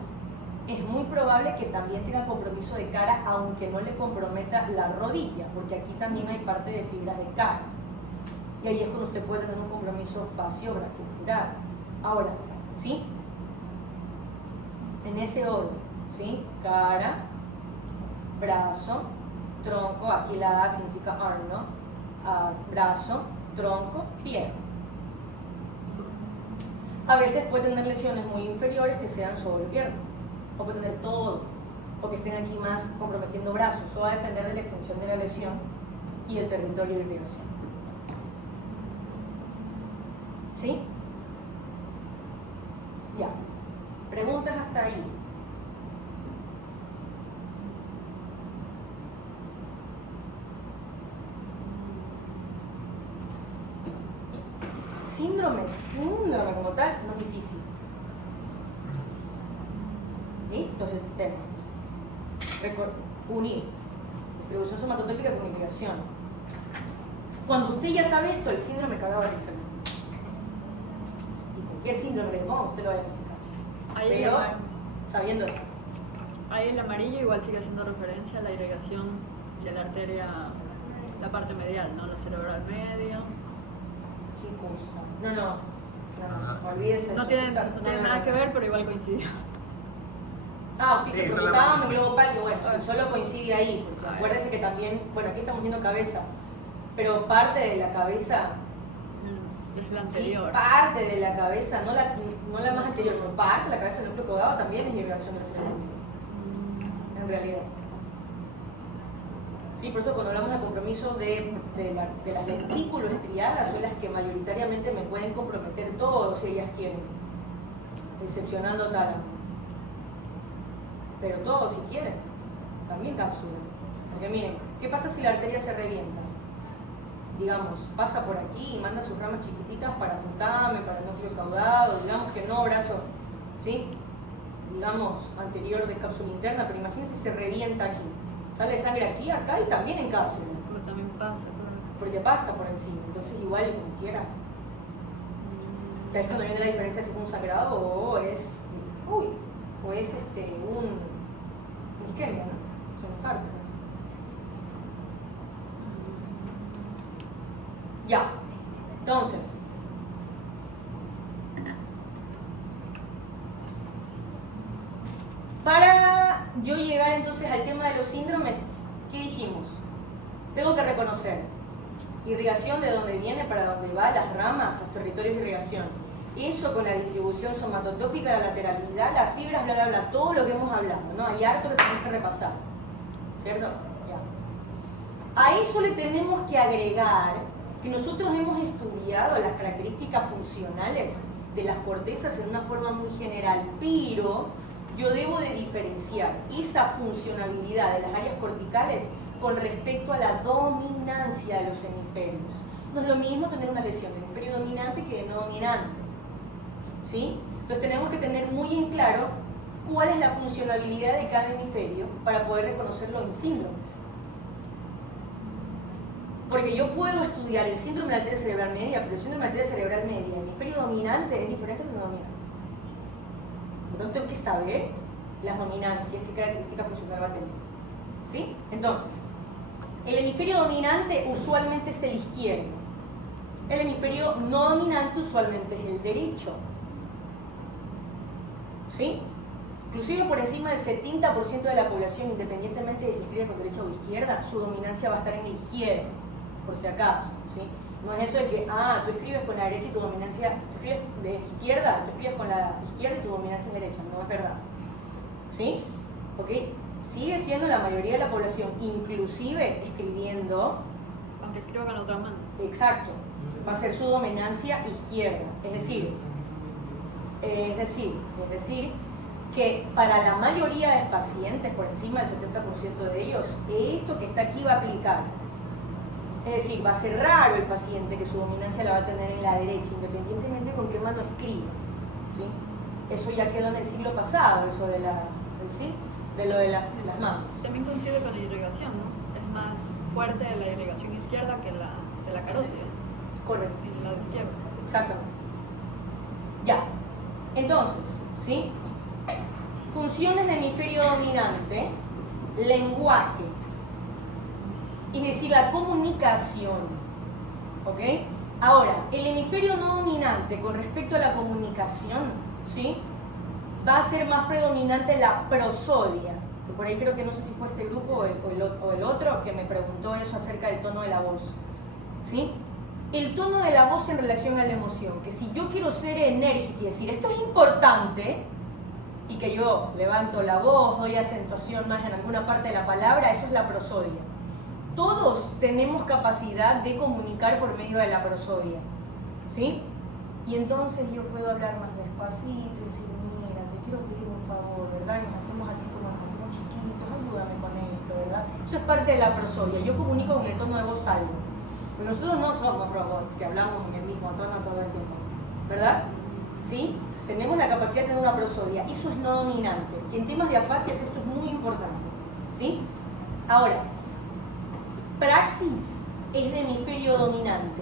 es muy probable que también tenga compromiso de cara, aunque no le comprometa la rodilla, porque aquí también hay parte de fibras de cara. Y ahí es cuando usted puede tener un compromiso facio-brachioculaar. Ahora, ¿sí? En ese orden, ¿sí? Cara, brazo, tronco, aquí la A significa arm, ¿no? Brazo, tronco, pierna. A veces puede tener lesiones muy inferiores que sean sobre pierna, o puede tener todo, o que estén aquí más comprometiendo brazos. Eso va a depender de la extensión de la lesión y el territorio de irrigación. ¿Sí? Ya. ¿Preguntas hasta ahí? síndrome como tal, no es difícil. Listo es el tema. Unir distribución somatotópica con irrigación. Cuando usted ya sabe esto, el síndrome cagaba de risa. Y cualquier síndrome que le ponga, usted lo va a identificar. Ahí Pero sabiendo esto. ahí el amarillo igual sigue haciendo referencia a la irrigación de la arteria, la parte medial, ¿no? La cerebral media. ¿Qué cosa? No, olvídese. No eso, tiene, está- no tiene nada que ver, pero igual coincidió. Ah, usted Sí, se preguntaba mi solamente. globo pálvido, bueno, si solo coincide ahí, porque Ah, acuérdese que también, bueno, aquí estamos viendo cabeza, pero parte de la cabeza, Es la sí, anterior. parte de la cabeza, no la más anterior, pero parte de la cabeza del núcleo caudado también es irrigación del cerebro, en realidad. Sí, por eso cuando hablamos de compromiso de las lentículos estriadas son las que mayoritariamente me pueden comprometer todo si ellas quieren, excepcionando tálamo. Pero todo si quieren, también cápsula. Porque miren, ¿qué pasa si la arteria se revienta? Digamos, pasa por aquí y manda sus ramas chiquititas para puntame, para el núcleo caudado, digamos que no brazo, ¿sí? Digamos, anterior de cápsula interna, pero imagínense si se revienta aquí. Sale sangre aquí, acá y también en cápsula, Pero también pasa, claro. porque pasa por encima, entonces igual como quiera. ¿Sabes cuando viene la diferencia si es un sangrado o es, un isquemia, ¿no? Son infartos. Ya, entonces, para yo llegar entonces al tema de los síndromes, ¿qué dijimos? Tengo que reconocer irrigación de dónde viene, para dónde va, las ramas, los territorios de irrigación. Eso con la distribución somatotópica, la lateralidad, las fibras, bla, bla, bla, todo lo que hemos hablado, ¿no? Hay harto que tenemos que repasar, ¿cierto? Ya. A eso le tenemos que agregar que nosotros hemos estudiado las características funcionales de las cortezas en una forma muy general, pero yo debo de diferenciar esa funcionalidad de las áreas corticales con respecto a la dominancia de los hemisferios. No es lo mismo tener una lesión de hemisferio dominante que de no dominante, ¿sí? Entonces tenemos que tener muy en claro cuál es la funcionalidad de cada hemisferio para poder reconocerlo en síndromes. Porque yo puedo estudiar el síndrome de la arteria cerebral media, pero el síndrome de la arteria cerebral media, el hemisferio dominante es diferente del no dominante. Por lo tanto, tengo que saber las dominancias, qué características funcionales va a tener. ¿Sí? Entonces, el hemisferio dominante usualmente es el izquierdo. El hemisferio no dominante usualmente es el derecho. ¿Sí? Inclusive por encima del 70% de la población, independientemente de si escribe con derecha o izquierda, su dominancia va a estar en el izquierdo, por si acaso. ¿Sí? No es eso de que, tú escribes con la derecha y tu dominancia, tú escribes de izquierda, tú escribes con la izquierda y tu dominancia es derecha, no es verdad. ¿Sí? ¿Ok? Sigue siendo la mayoría de la población, inclusive escribiendo, Aunque escriba con la otra mano. exacto, va a ser su dominancia izquierda. Es decir, que para la mayoría de pacientes, por encima del 70% de ellos, esto que está aquí va a aplicar. Es decir, va a ser raro el paciente que su dominancia la va a tener en la derecha, independientemente con qué mano escriba. ¿Sí? Eso ya quedó en el siglo pasado, eso de lo de las manos. También coincide con la irrigación, ¿no? Es más fuerte la irrigación izquierda que la de la carótida, Correcto. en el lado izquierdo. Exactamente. Ya. Entonces, ¿sí? Funciones del hemisferio dominante, lenguaje, es decir, la comunicación. ¿Ok? Ahora, el hemisferio no dominante con respecto a la comunicación, ¿sí? Va a ser más predominante la prosodia. Que por ahí creo que no sé si fue este grupo o el otro que me preguntó eso acerca del tono de la voz. ¿Sí? El tono de la voz en relación a la emoción. Que si yo quiero ser enérgica y decir esto es importante, y que yo levanto la voz, doy acentuación más en alguna parte de la palabra, eso es la prosodia. Todos tenemos capacidad de comunicar por medio de la prosodia. ¿Sí? Y entonces yo puedo hablar más despacito y decir, mira, te quiero pedir un favor, ¿verdad? Y nos hacemos así como nos hacemos chiquitos, ayúdame con esto, ¿verdad? Eso es parte de la prosodia. Yo comunico con el tono de voz algo. Pero nosotros no somos robots que hablamos en el mismo mismo, todo el tiempo, ¿verdad? ¿Sí? Tenemos la capacidad de tener una prosodia, eso es no dominante. Y en temas de afasias esto es muy importante, ¿sí? Ahora, praxis es de hemisferio dominante.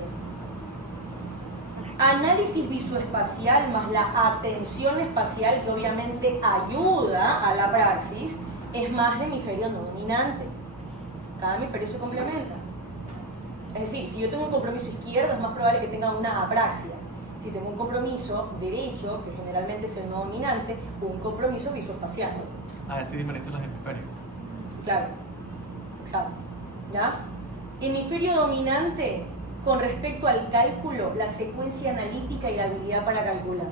Análisis visoespacial más la atención espacial, que obviamente ayuda a la praxis, es más de hemisferio no dominante. Cada hemisferio se complementa. Es decir, si yo tengo un compromiso izquierdo, es más probable que tenga una apraxia. Si tengo un compromiso derecho, que generalmente es el no dominante, un compromiso visoespacial. Así diferencian los hemisferios. Claro, exacto. ¿Ya? Hemisferio dominante con respecto al cálculo, la secuencia analítica y la habilidad para calcular.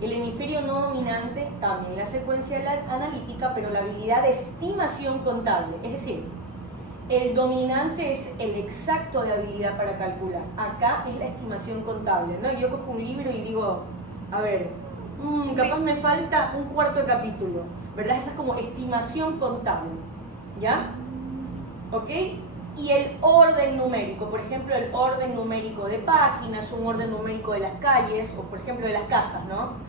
El hemisferio no dominante, también la secuencia analítica, pero la habilidad de estimación contable. Es decir, el dominante es el exacto de habilidad para calcular. Acá es la estimación contable, ¿no? Yo cojo un libro y digo, a ver, capaz me falta un cuarto de capítulo, ¿verdad? Esa es como estimación contable, ¿ya? ¿Ok? Y el orden numérico, por ejemplo, el orden numérico de páginas, un orden numérico de las calles, o por ejemplo de las casas, ¿no?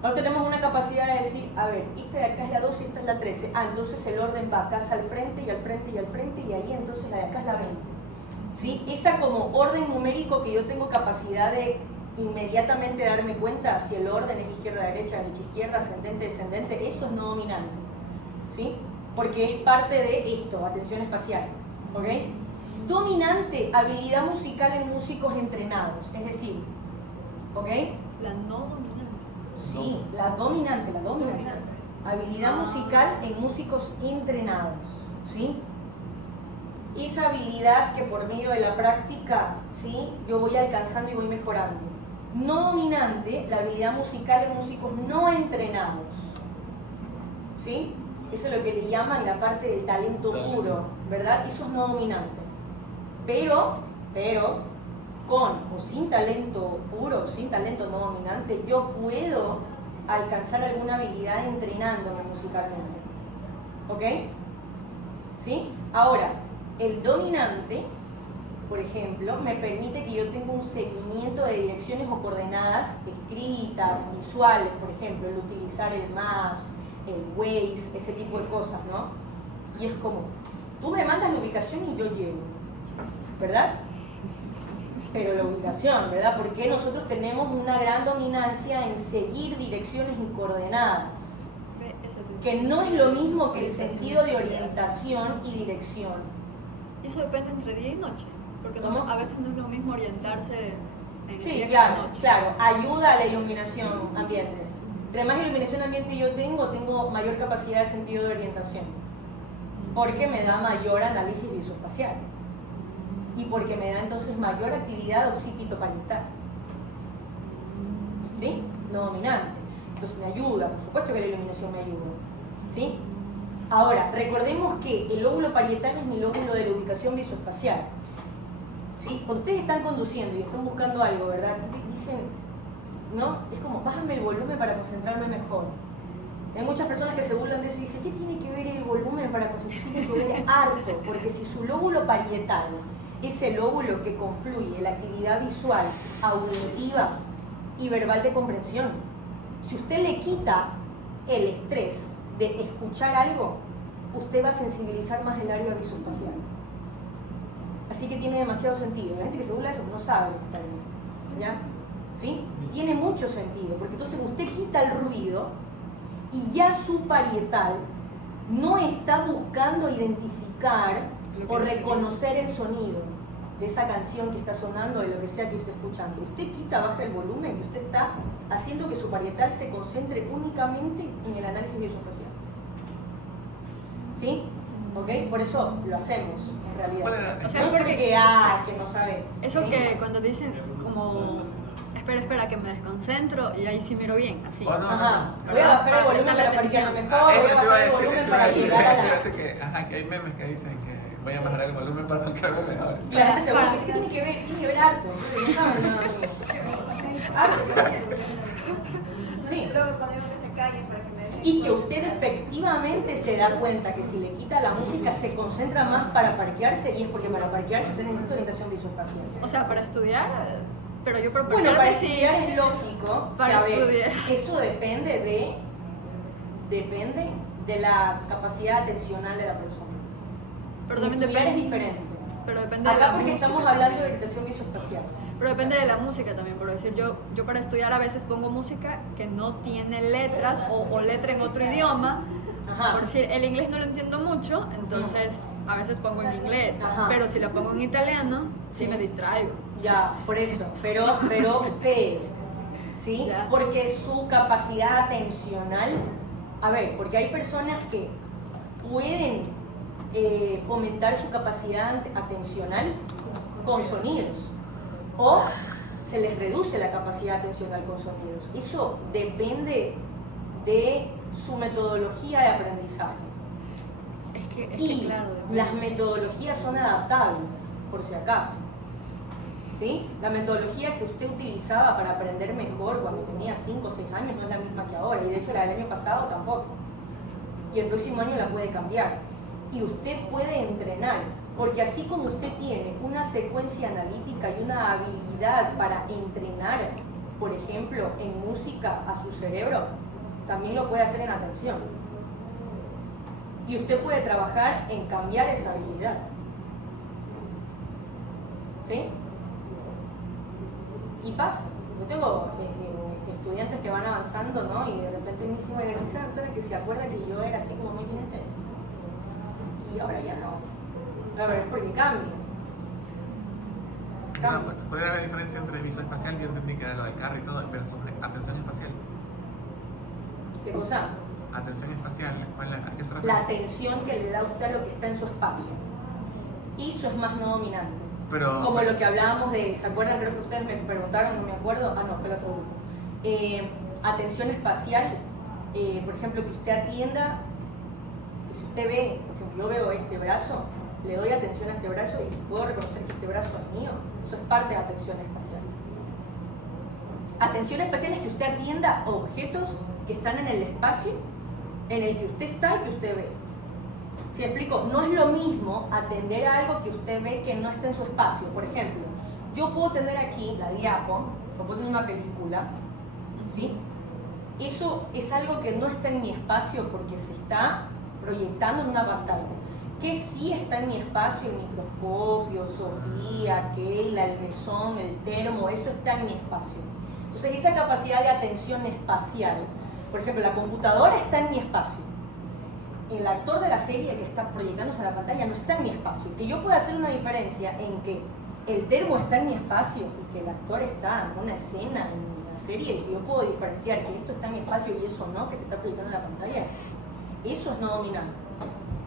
Ahora tenemos una capacidad de decir, a ver, esta de acá es la 12 y esta es la 13. Ah, entonces el orden va acá al frente y al frente y al frente, y ahí entonces la de acá es la 20. ¿Sí? Esa como orden numérico que yo tengo capacidad de inmediatamente darme cuenta si el orden es izquierda-derecha, derecha-izquierda, ascendente-descendente, eso es no dominante. ¿Sí? Porque es parte de esto, atención espacial. ¿Ok? Dominante, habilidad musical en músicos entrenados, es decir, ¿ok? La no dominante. Sí, la dominante. Habilidad musical en músicos entrenados, ¿sí? Esa habilidad que por medio de la práctica, ¿sí? Yo voy alcanzando y voy mejorando. No dominante, la habilidad musical en músicos no entrenados, ¿sí? Eso es lo que le llaman la parte del talento puro, ¿verdad? Eso es no dominante. Pero, con o sin talento puro, sin talento no dominante, yo puedo alcanzar alguna habilidad entrenándome musicalmente. ¿Ok? ¿Sí? Ahora, el dominante, por ejemplo, me permite que yo tenga un seguimiento de direcciones o coordenadas escritas, visuales, por ejemplo, el utilizar el Maps, el Waze, ese tipo de cosas, ¿no? Y es como, tú me mandas la ubicación y yo llego, ¿verdad? Pero la ubicación, ¿verdad? Porque nosotros tenemos una gran dominancia en seguir direcciones y coordenadas, que no es lo mismo que el sentido de orientación y dirección. Eso depende entre día y noche, porque no, a veces no es lo mismo orientarse en Sí, día que claro, en noche. claro, ayuda a la iluminación ambiente. Entre más iluminación ambiente yo tengo mayor capacidad de sentido de orientación, porque me da mayor análisis visoespacial y porque me da entonces mayor actividad occipitoparietal. ¿Sí? No dominante. Entonces me ayuda, por supuesto que la iluminación me ayuda. ¿Sí? Ahora, recordemos que el lóbulo parietal es mi lóbulo de la ubicación visoespacial. ¿Sí? Cuando ustedes están conduciendo y están buscando algo, ¿verdad? Dicen, ¿no? Es como, bájame el volumen para concentrarme mejor. Hay muchas personas que se burlan de eso y dicen, ¿qué tiene que ver el volumen para concentrarme? Tiene que ver harto, porque si su lóbulo parietal es el lóbulo que confluye la actividad visual, auditiva y verbal de comprensión, si usted le quita el estrés de escuchar algo, usted va a sensibilizar más el área visoespacial. Así que tiene demasiado sentido. La gente que se burla de eso no sabe lo que está viendo. ¿Ya? ¿Sí? Tiene mucho sentido, porque entonces usted quita el ruido y ya su parietal no está buscando identificar o reconocer el sonido de esa canción que está sonando, de lo que sea que usted esté escuchando. Usted quita, baja el volumen y usted está haciendo que su parietal se concentre únicamente en el análisis visoespacial. ¿Sí? ¿Ok? Por eso lo hacemos, en realidad. O sea, no porque, que no sabe. Eso ¿sí? que cuando dicen como, espera, que me desconcentro y ahí sí miro bien, así. Ajá. Voy a bajar el volumen para parecerme mejor, voy a bajar el volumen para llegar a la... que hay memes que dicen que voy a bajar el volumen para encontrarme mejor. Y la gente se burla, dice que tiene que ver harto. No saben nada de eso. Harto que ver. Sí. Luego cuando digo que se callen para que me dejen. Y que usted efectivamente se da cuenta que si le quita la música se concentra más para parquearse, y es porque para parquearse usted necesita orientación visoespacial. O sea, para estudiar, Pero yo por Bueno, para parte sí, estudiar es lógico que, Para a ver, estudiar. eso depende de la capacidad atencional de la persona. pero también Estudiar es depende, diferente. pero depende de Acá la porque música estamos hablando de también. orientación visoespacial. Pero depende de la música también, por decir, yo para estudiar a veces pongo música que no tiene letras o letra en otro idioma. Ajá. Por decir, el inglés no lo entiendo mucho, entonces a veces pongo en inglés, Ajá. pero si lo pongo en italiano, sí me distraigo. Ya, por eso, pero usted, ¿sí? Ya. Porque su capacidad atencional, a ver, porque hay personas que pueden fomentar su capacidad atencional con sonidos, o se les reduce la capacidad atencional con sonidos. Eso depende de su metodología de aprendizaje. Es que Y claro, depende. las metodologías son adaptables, por si acaso. ¿Sí? La metodología que usted utilizaba para aprender mejor cuando tenía 5 o 6 años no es la misma que ahora, y de hecho la del año pasado tampoco. Y el próximo año la puede cambiar. Y usted puede entrenar, porque así como usted tiene una secuencia analítica y una habilidad para entrenar, por ejemplo, en música a su cerebro, también lo puede hacer en atención. Y usted puede trabajar en cambiar esa habilidad. ¿Sí? Y pasa. Yo tengo estudiantes que van avanzando, ¿no? Y de repente me dicen, oiga, esa doctora que se acuerda que yo era así como muy kinestésico. Y ahora ya no. A ver, es porque cambia. Bueno, ¿puede haber la diferencia entre visoespacial? Yo entendí que era lo del carro y todo, versus atención espacial. ¿Qué cosa? Atención espacial, ¿a qué se refiere? La atención que le da a usted a lo que está en su espacio. Y eso es más no dominante. Pero, Como lo que hablábamos de, ¿se acuerdan? Creo que ustedes me preguntaron, no me acuerdo. Ah, no, fue el otro grupo. Atención espacial, por ejemplo, que usted atienda, que si usted ve, por ejemplo, yo veo este brazo, le doy atención a este brazo y puedo reconocer que este brazo es mío. Eso es parte de atención espacial. Atención espacial es que usted atienda objetos que están en el espacio en el que usted está y que usted ve. Si explico, no es lo mismo atender a algo que usted ve que no está en su espacio. Por ejemplo, yo puedo tener aquí la diapo, o puedo tener una película, ¿sí? Eso es algo que no está en mi espacio porque se está proyectando en una pantalla. Que sí está en mi espacio, el microscopio, Sofía, Keila, el mesón, el termo, eso está en mi espacio. Entonces esa capacidad de atención espacial, por ejemplo, la computadora está en mi espacio. El actor de la serie que está proyectándose en la pantalla no está en mi espacio. Que yo pueda hacer una diferencia en que el termo está en mi espacio y que el actor está en una escena, en una serie, y yo puedo diferenciar que esto está en mi espacio y eso no, que se está proyectando en la pantalla. Eso es no dominante.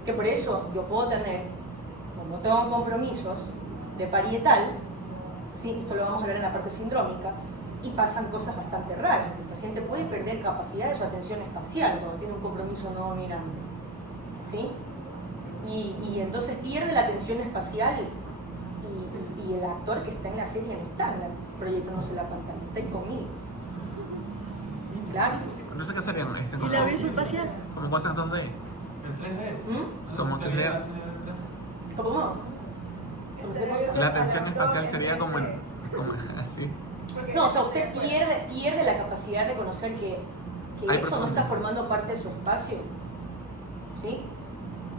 Que por eso yo puedo tener, cuando tengo compromisos de parietal, ¿sí? Esto lo vamos a ver en la parte sindrómica, y pasan cosas bastante raras. El paciente puede perder capacidad de su atención espacial cuando tiene un compromiso no dominante. ¿Sí? Y entonces pierde la atención espacial y el actor que está en la serie no está proyectándose en la pantalla, está ahí conmigo. Claro. ¿No sé qué serían? ¿Y la visoespacial? Como cosas 2D. Como que sería, ¿Cómo? la atención espacial sería como así. No, o sea, usted pierde la capacidad de reconocer que Hay eso no personas. está formando parte de su espacio. ¿Sí?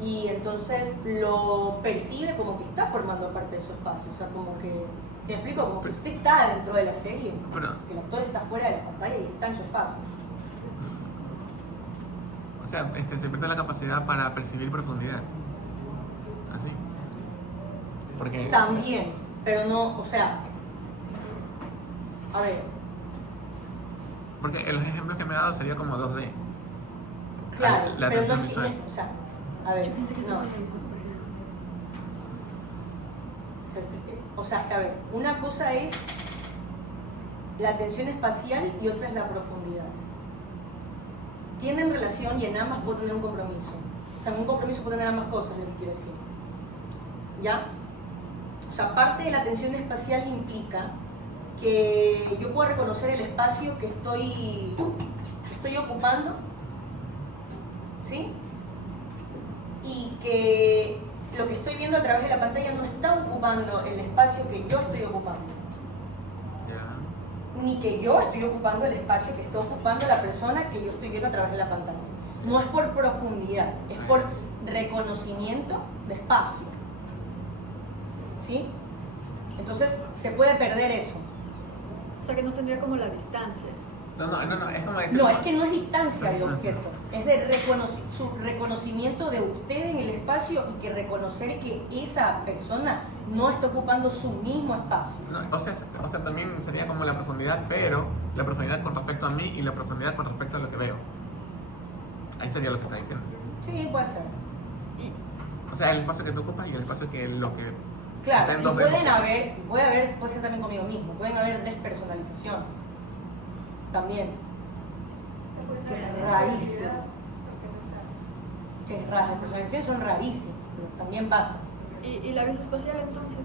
Y entonces lo percibe como que está formando parte de su espacio. O sea, como que, ¿se me explico? Como que usted está dentro de la serie, Pero, que el actor está fuera de la pantalla y está en su espacio. o sea, se pierde la capacidad para percibir profundidad. Así. Porque También, pero no, o sea, a ver, Porque los ejemplos que me ha dado sería como 2D. claro, La pero atención no visual. tiene, o sea, a ver, no. O sea, es que a ver, una cosa es la atención espacial y otra es la profundidad. Tienen relación y en ambas puedo tener un compromiso. O sea, en un compromiso puedo tener ambas cosas, lo que quiero decir. ¿Ya? O sea, parte de la atención espacial implica que yo puedo reconocer el espacio que estoy ocupando, ¿sí? Y que lo que estoy viendo a través de la pantalla no está ocupando el espacio que yo estoy ocupando. Ya. ni que yo estoy ocupando el espacio que está ocupando la persona que yo estoy viendo a través de la pantalla. No es por profundidad, es por reconocimiento de espacio. ¿Sí? Entonces se puede perder eso. O sea que no tendría como la distancia. No, es como decir... No, es que no es distancia del objeto, es de su reconocimiento de usted en el espacio y que reconocer que esa persona no está ocupando su mismo espacio. No, o sea, también sería como la profundidad, pero la profundidad con respecto a mí y la profundidad con respecto a lo que veo. Ahí sería lo que está diciendo. Sí, puede ser. O sea, el espacio que tú ocupas y el espacio que lo que... Claro, está en y dos puede vemos. haber, puede ser también conmigo mismo, pueden haber despersonalizaciones también, que es rarísimo. Que es raro, las despersonalizaciones son rarísimas, pero también pasa. ¿Y la visoespacial entonces?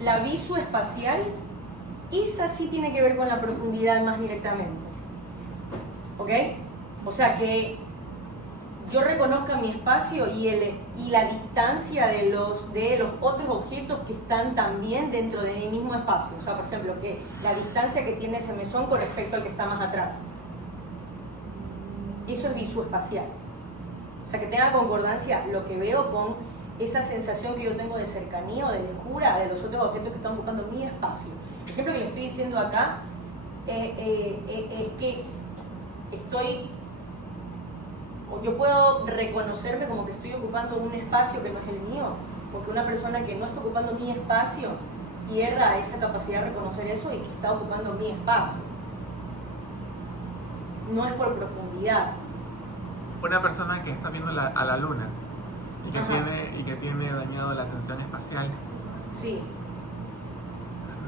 La visoespacial, esa sí tiene que ver con la profundidad más directamente. ¿Ok? O sea que yo reconozca mi espacio y la distancia de los otros objetos que están también dentro de mi mismo espacio. O sea, por ejemplo, que la distancia que tiene ese mesón con respecto al que está más atrás. Eso es visoespacial. O sea, que tenga concordancia lo que veo con esa sensación que yo tengo de cercanía o de lejura de los otros objetos que están ocupando mi espacio. El ejemplo que le estoy diciendo acá es que yo puedo reconocerme como que estoy ocupando un espacio que no es el mío, porque una persona que no está ocupando mi espacio pierda esa capacidad de reconocer eso y que está ocupando mi espacio. No es por profundidad. Una persona que está viendo a la luna Ajá. y que tiene dañado la atención espacial, Sí,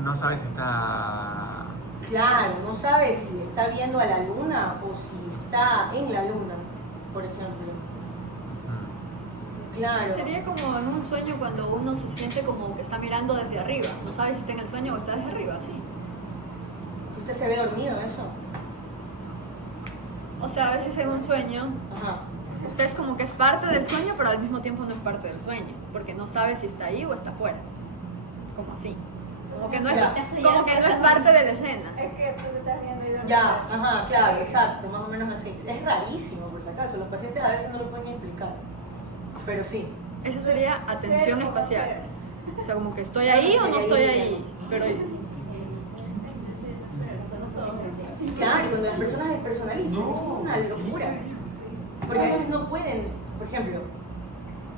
no sabe si está... claro, no sabe si está viendo a la luna o si está en la luna, por ejemplo. Claro. Sería como en un sueño cuando uno se siente como que está mirando desde arriba. No sabe si está en el sueño o está desde arriba, sí. ¿Usted se ve dormido en eso? O sea, a veces en un sueño, Ajá. usted es como que es parte del sueño, pero al mismo tiempo no es parte del sueño, porque no sabe si está ahí o está afuera. Como así. Como que no es, Ya. como que no es parte de la escena. Es que tú te estás viendo y Ya, ajá, claro, exacto, más o menos así. Es rarísimo, por si acaso. Los pacientes a veces no lo pueden explicar. Pero sí. Eso sería atención Hacer o espacial. hacer. O sea, como que estoy ahí o no estoy ahí. Pero Claro, y cuando las personas despersonalizan, es una locura. Porque a veces no pueden, por ejemplo,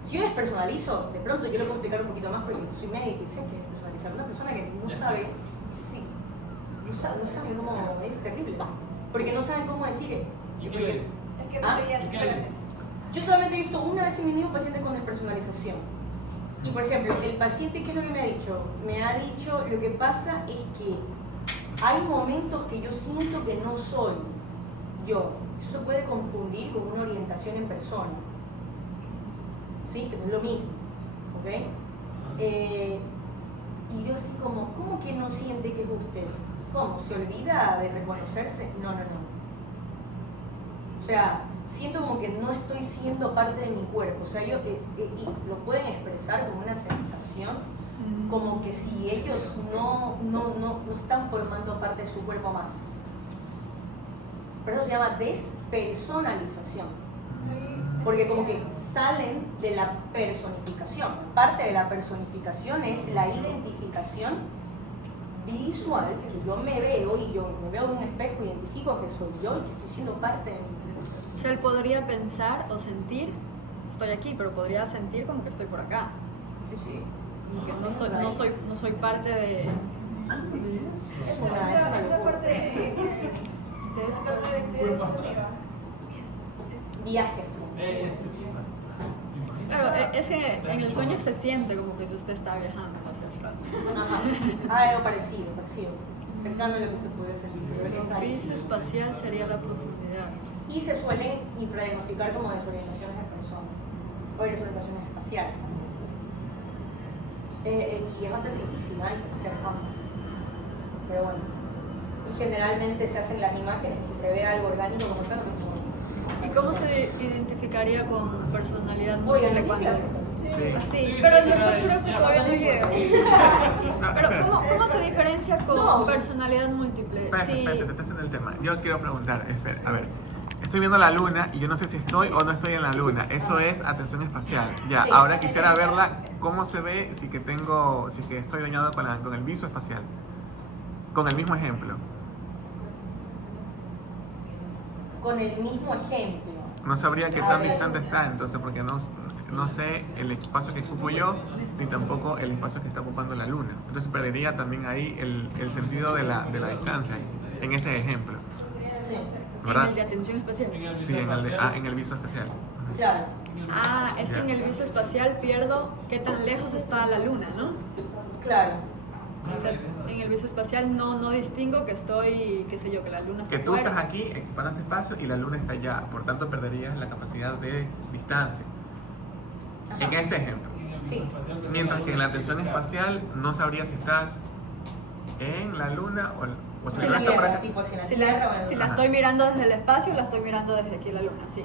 si yo despersonalizo, de pronto yo lo puedo explicar un poquito más porque soy médica y sé que es despersonalizar. Una persona que no sabe, sí, no sabe cómo, es terrible. Porque no saben cómo decir. ¿Y qué ves? Es que ¿Ah? no estoy ¿Y qué espérate. ves? Yo solamente he visto una vez en mi vida un paciente con despersonalización. Y por ejemplo, el paciente, ¿qué es lo que me ha dicho? Me ha dicho, lo que pasa es que hay momentos que yo siento que no soy yo. Eso se puede confundir con una orientación en persona. ¿Sí? Que no es lo mismo. ¿Ok? Y yo así como, ¿cómo que no siente que es usted? ¿Cómo? ¿Se olvida de reconocerse? No. O sea, siento como que no estoy siendo parte de mi cuerpo. O sea, y lo pueden expresar como una sensación, como que si ellos no están formando parte de su cuerpo más. Por eso se llama despersonalización. Porque como que salen de la personificación. Parte de la personificación es la identificación visual, que yo me veo y yo me veo en un espejo, identifico que soy yo y que estoy siendo parte de mí. o sea, él podría pensar o sentir, estoy aquí, pero podría sentir como que estoy por acá. Sí. Como que no soy parte de Es una Otra locura. parte de esto. Viaje. Claro, es que en el sueño se siente como que usted está viajando hacia atrás. Ajá. Algo parecido. Cercano a lo que se puede sentir, pero es El rarísimo. piso espacial sería la profundidad. Y se suelen infradiagnosticar como desorientaciones de persona o desorientaciones espaciales. Y es bastante difícil, ¿no? Diferenciar ambas. Pero bueno. Y generalmente se hacen las imágenes, si se ve algo orgánico como acá, no me suena. ¿Y cómo se identificaría con personalidad Oigan, múltiple ¿qué cuando clase? Así, pero yo creo que todavía no llego. Pero ¿cómo se diferencia con No. personalidad múltiple? Espérate, Sí. espérate, te estás en el tema. Yo quiero preguntar, espera, a ver. Estoy viendo la luna y yo no sé si estoy o no estoy en la luna. Eso es atención espacial. Ya, Sí. ahora quisiera verla cómo se ve si que estoy dañado con el viso espacial. Con el mismo ejemplo. Con el mismo ejemplo. No sabría qué A tan ver. distante está entonces, porque no sé el espacio que ocupo yo, ni tampoco el espacio que está ocupando la luna. Entonces perdería también ahí el sentido de la distancia en ese ejemplo. Sí, En ¿Verdad? el de atención espacial. Sí, en el viso espacial. claro. Es que en el viso espacial pierdo qué tan lejos está la luna, ¿no? Claro. O sea, en el viso espacial no distingo que estoy, qué sé yo, que la luna está Que tú fuera. estás aquí ocupando este espacio y la luna está allá, por tanto perderías la capacidad de distancia. Ajá. En este ejemplo. Sí. Mientras que en la atención espacial no sabrías si estás en la luna o si En la la luna está por Tierra, acá. tipo si en la Si Tierra o en la, el si la Ajá. estoy mirando desde el espacio, la estoy mirando desde aquí la luna, sí.